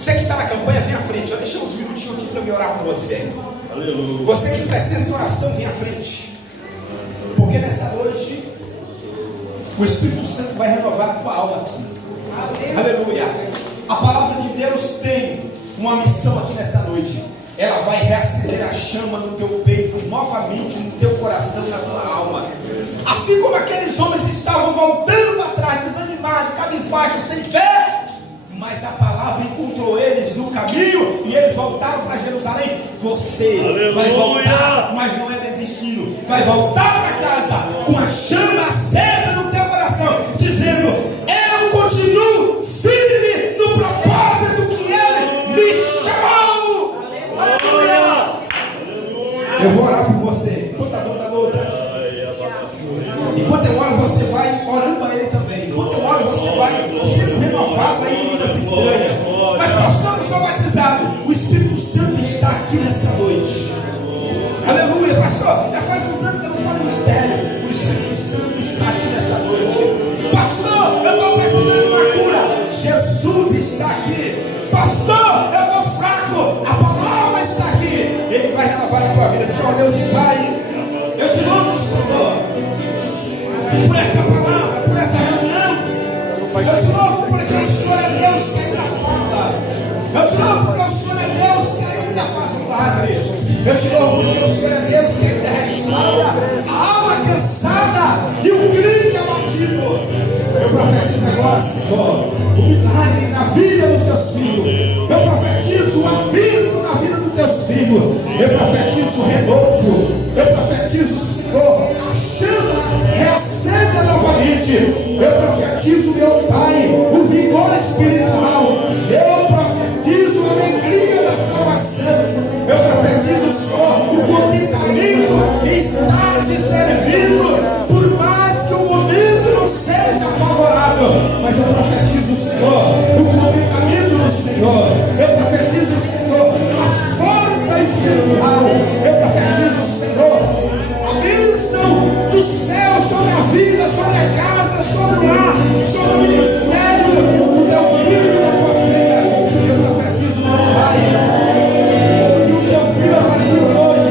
Você que está na campanha, vem à frente. Eu deixei uns minutinhos aqui para me orar por você. Aleluia. Você que precisa de oração, vem à frente. Porque nessa noite, o Espírito Santo vai renovar a tua alma aqui. Aleluia. A palavra de Deus tem uma missão aqui nessa noite. Ela vai reacender a chama no teu peito, novamente no teu coração, na tua alma. Assim como aqueles homens estavam voltando para trás, desanimados, cabisbaixos, sem fé. Mas a palavra encontrou eles no caminho e eles voltaram para Jerusalém. Você Aleluia. vai voltar, mas não é desistindo. Vai voltar para casa com a chama acesa no teu coração, dizendo: eu continuo firme no propósito que Ele me chamou. Aleluia. Eu vou orar por você. Enquanto eu oro, você vai orando a Ele também. Enquanto eu oro, você vai sendo renovado aí em vidas estranhas. Mas pastor, eu sou batizado. O Espírito Santo está aqui nessa noite. Aleluia, pastor. Já faz uns anos que eu não falo mistério. O Espírito Santo está aqui nessa noite. Pastor, eu estou precisando de uma cura. Jesus está aqui. Pastor, eu estou fraco. A palavra está aqui. Ele vai renovar a tua vida. Senhor Deus e Pai, eu te louvo, Senhor, por essa palavra, por essa reunião. Eu te louvo porque o Senhor é Deus que ainda fala. Eu te louvo porque o Senhor é Deus que ainda faz milagre. Eu te louvo porque o Senhor é Deus que ainda restaura a alma cansada e o grande abatido. Eu profetizo agora, Senhor, o milagre na vida dos teus filhos. Eu profetizo o abismo na vida dos teus filhos. Eu profetizo o renovo. Eu profetizo, Senhor, a chama reacesa novamente. Eu profetizo, meu Pai, o vigor espiritual. Eu profetizo a alegria da salvação. Eu profetizo, Senhor, o contentamento em estar te servindo, por mais que o momento não seja favorável. Mas eu profetizo, Senhor, o contentamento do Senhor. Eu profetizo, Senhor, a força espiritual. Eu profetizo, Senhor, a bênção do céu sobre a vida, sobre a casa, sobre o lar, sobre o ministério do teu filho e da tua filha. Eu profetizo, meu Pai, que o teu filho a partir de hoje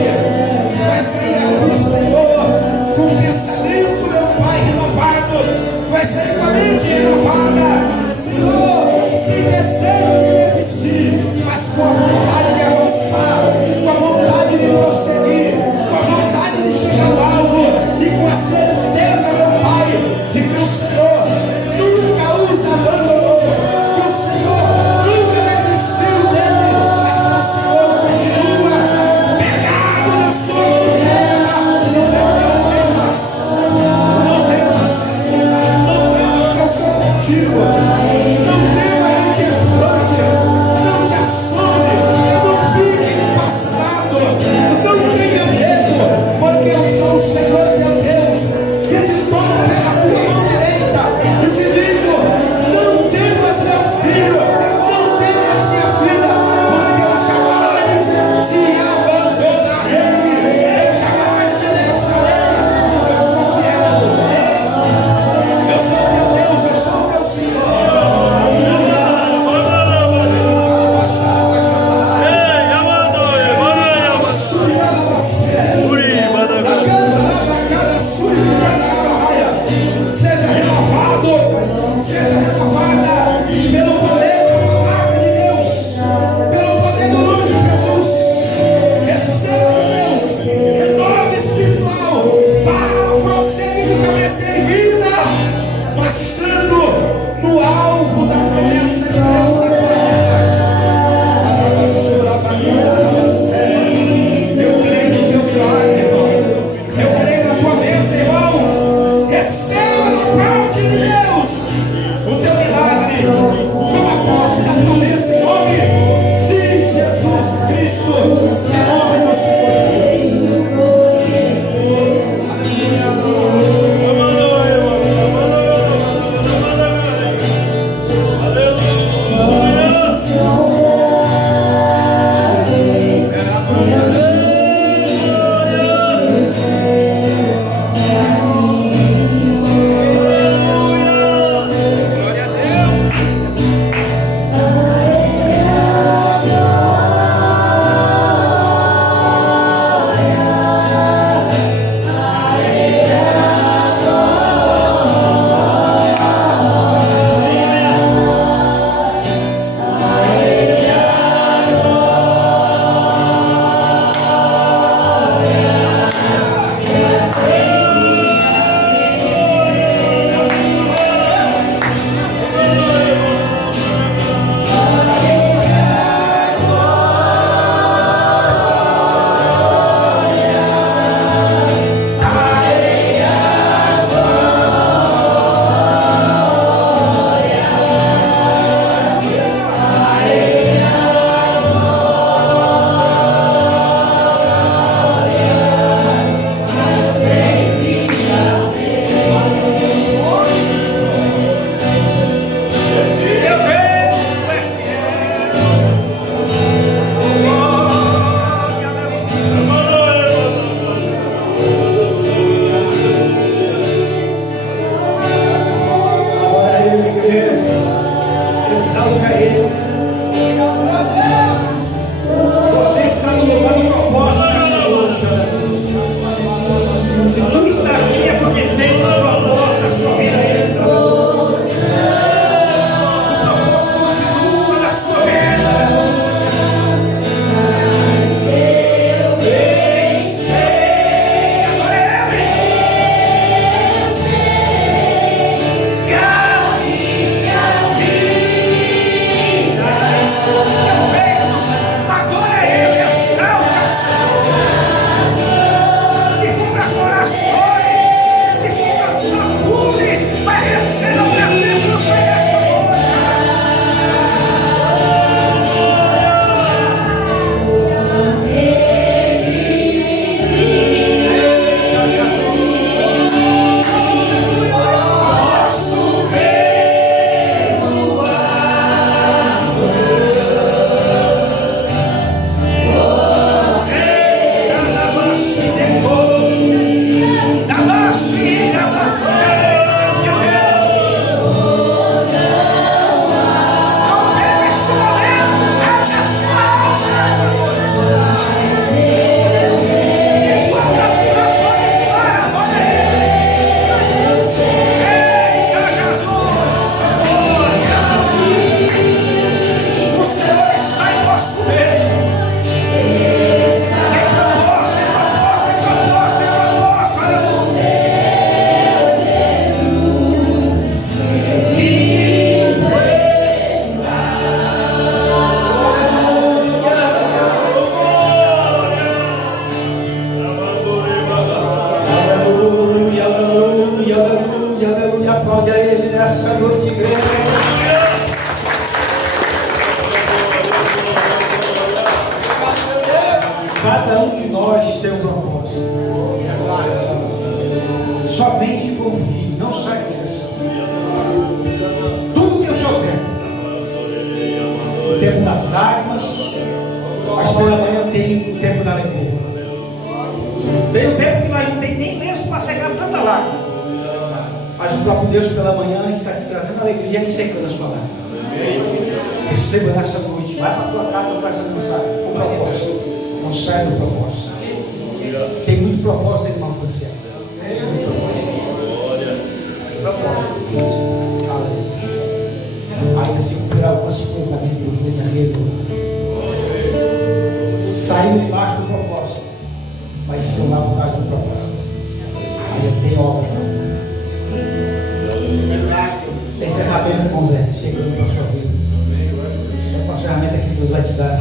Cada um de nós tem um propósito. Somente confie, não saia dessa. Tudo tem o seu tempo. O tempo das lágrimas, mas pela manhã tem o tempo da alegria. Tem o tempo que nós não tem nem mesmo para secar tanta lágrima. Mas o próprio Deus pela manhã está te trazendo alegria e secando a sua lágrima. Receba nessa noite, vai para a tua casa com essa mensagem, com propósito. Não sai do propósito. Tem muito propósito dentro de uma coisa. Propósito. Ainda se cumprirá algumas coisas na vida de vocês na vida. Saindo debaixo do propósito, mas ser lá por causa do propósito. Ainda tem obra. Tem ferramenta, irmão Zé, chegando para a sua vida. É uma ferramenta que Deus vai te dar.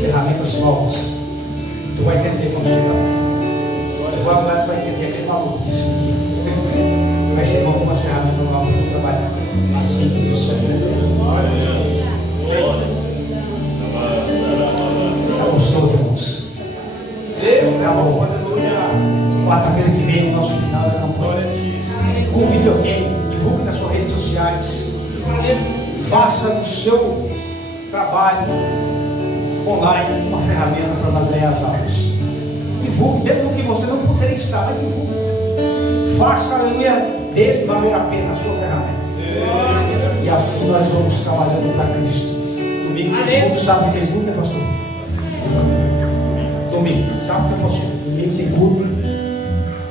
Ferramentas novas. Tu vai entender quando chegar. Tu vai entender aquele maluco que isso aqui. Vai ter algumas ferramentas novas para trabalhar. Assim que Deus se ajuda. Está gostoso, irmãos. Tá bom. Quarta-feira que vem, o nosso final da campanha. Com videogame, divulgue nas suas redes sociais. Faça no seu trabalho online uma ferramenta para nós ganhar as aulas. Divulgue, mesmo que você não puder estar, mas divulgue. Faça a aleluia dele valer a pena a sua ferramenta. E assim nós vamos trabalhando para Cristo. Domingo tem culto, sábado tem culto, pastor? Domingo, sábado tem pastor? Domingo tem culto.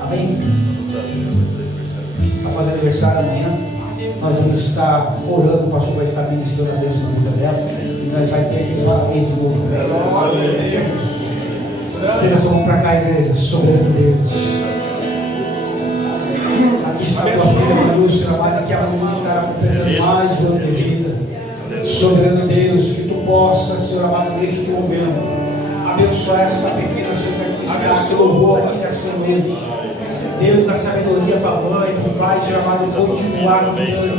Amém? Vai fazer aniversário amanhã. Nós vamos estar orando, o pastor vai estar ministrando a Deus na vida dela. E nós vamos ter aqui parabéns de novo. Estenda sua mão para cá, igreja. Soberano Deus. Aqui está a tua filha, luz, trabalho. Aqui amanhã estará completando mais um ano de vida. Soberano Deus, que tu possa, Senhor amado, neste momento, abençoar essa pequena Senhor, que louvor a ti esta noite. Deus da sabedoria para a mãe, para o pai, Senhor amado, continuar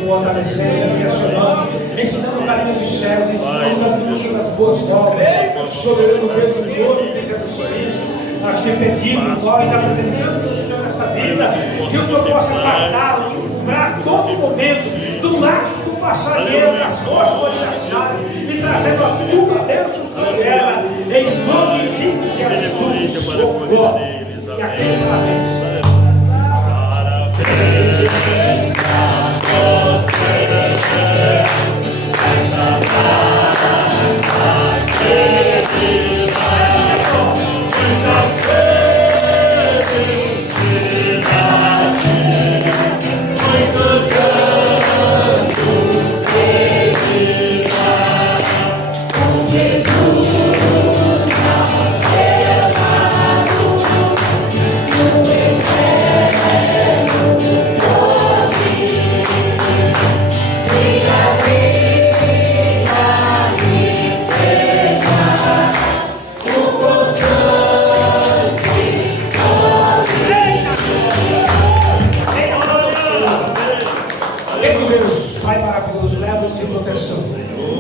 fortalecendo, direcionando, ensinando o caminho dos céus, ensinando a busca das boas novas. Soberano Deus de Deus, em Jesus Cristo, nós te pedimos, nós apresentamos o Senhor nessa vida, que o Senhor possa guardá-lo, para todo momento, do laço do passarinheiro, das suas coisas acharem, e trazendo a tua bênção sobre ela, em nome de Jesus, socorro, e aquele parabéns.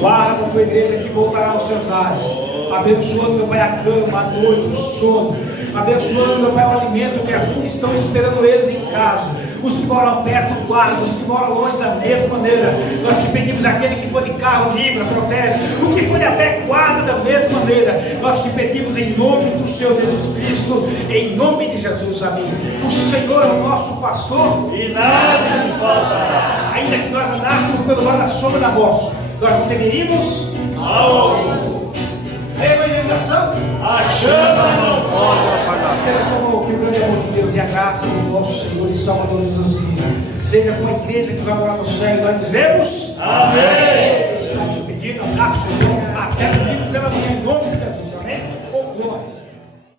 Guarda a tua igreja que voltará aos seus lares. Abençoando, meu Pai, a cama, a noite, o sono. Abençoando, meu Pai, o alimento que assim estão esperando eles em casa. Os que moram perto, guarda. Os que moram longe, da mesma maneira. Nós te pedimos, aquele que for de carro, livra, protege. O que for de a pé, guarda da mesma maneira. Nós te pedimos em nome do Senhor Jesus Cristo, em nome de Jesus, amém. O Senhor é o nosso pastor e nada lhe faltará. Ainda que nós andássemos pelo vale da sombra da morte, nós não temeríamos algo. A evangelização, a chama não pode apagar. Queremos que o grande amor de Deus e a graça do nosso Senhor e Salvador Jesus Cristo seja com a igreja que vai morar no céu. E nós dizemos amém. Estamos pedindo, abraço, até domingo pela manhã, em nome de Jesus.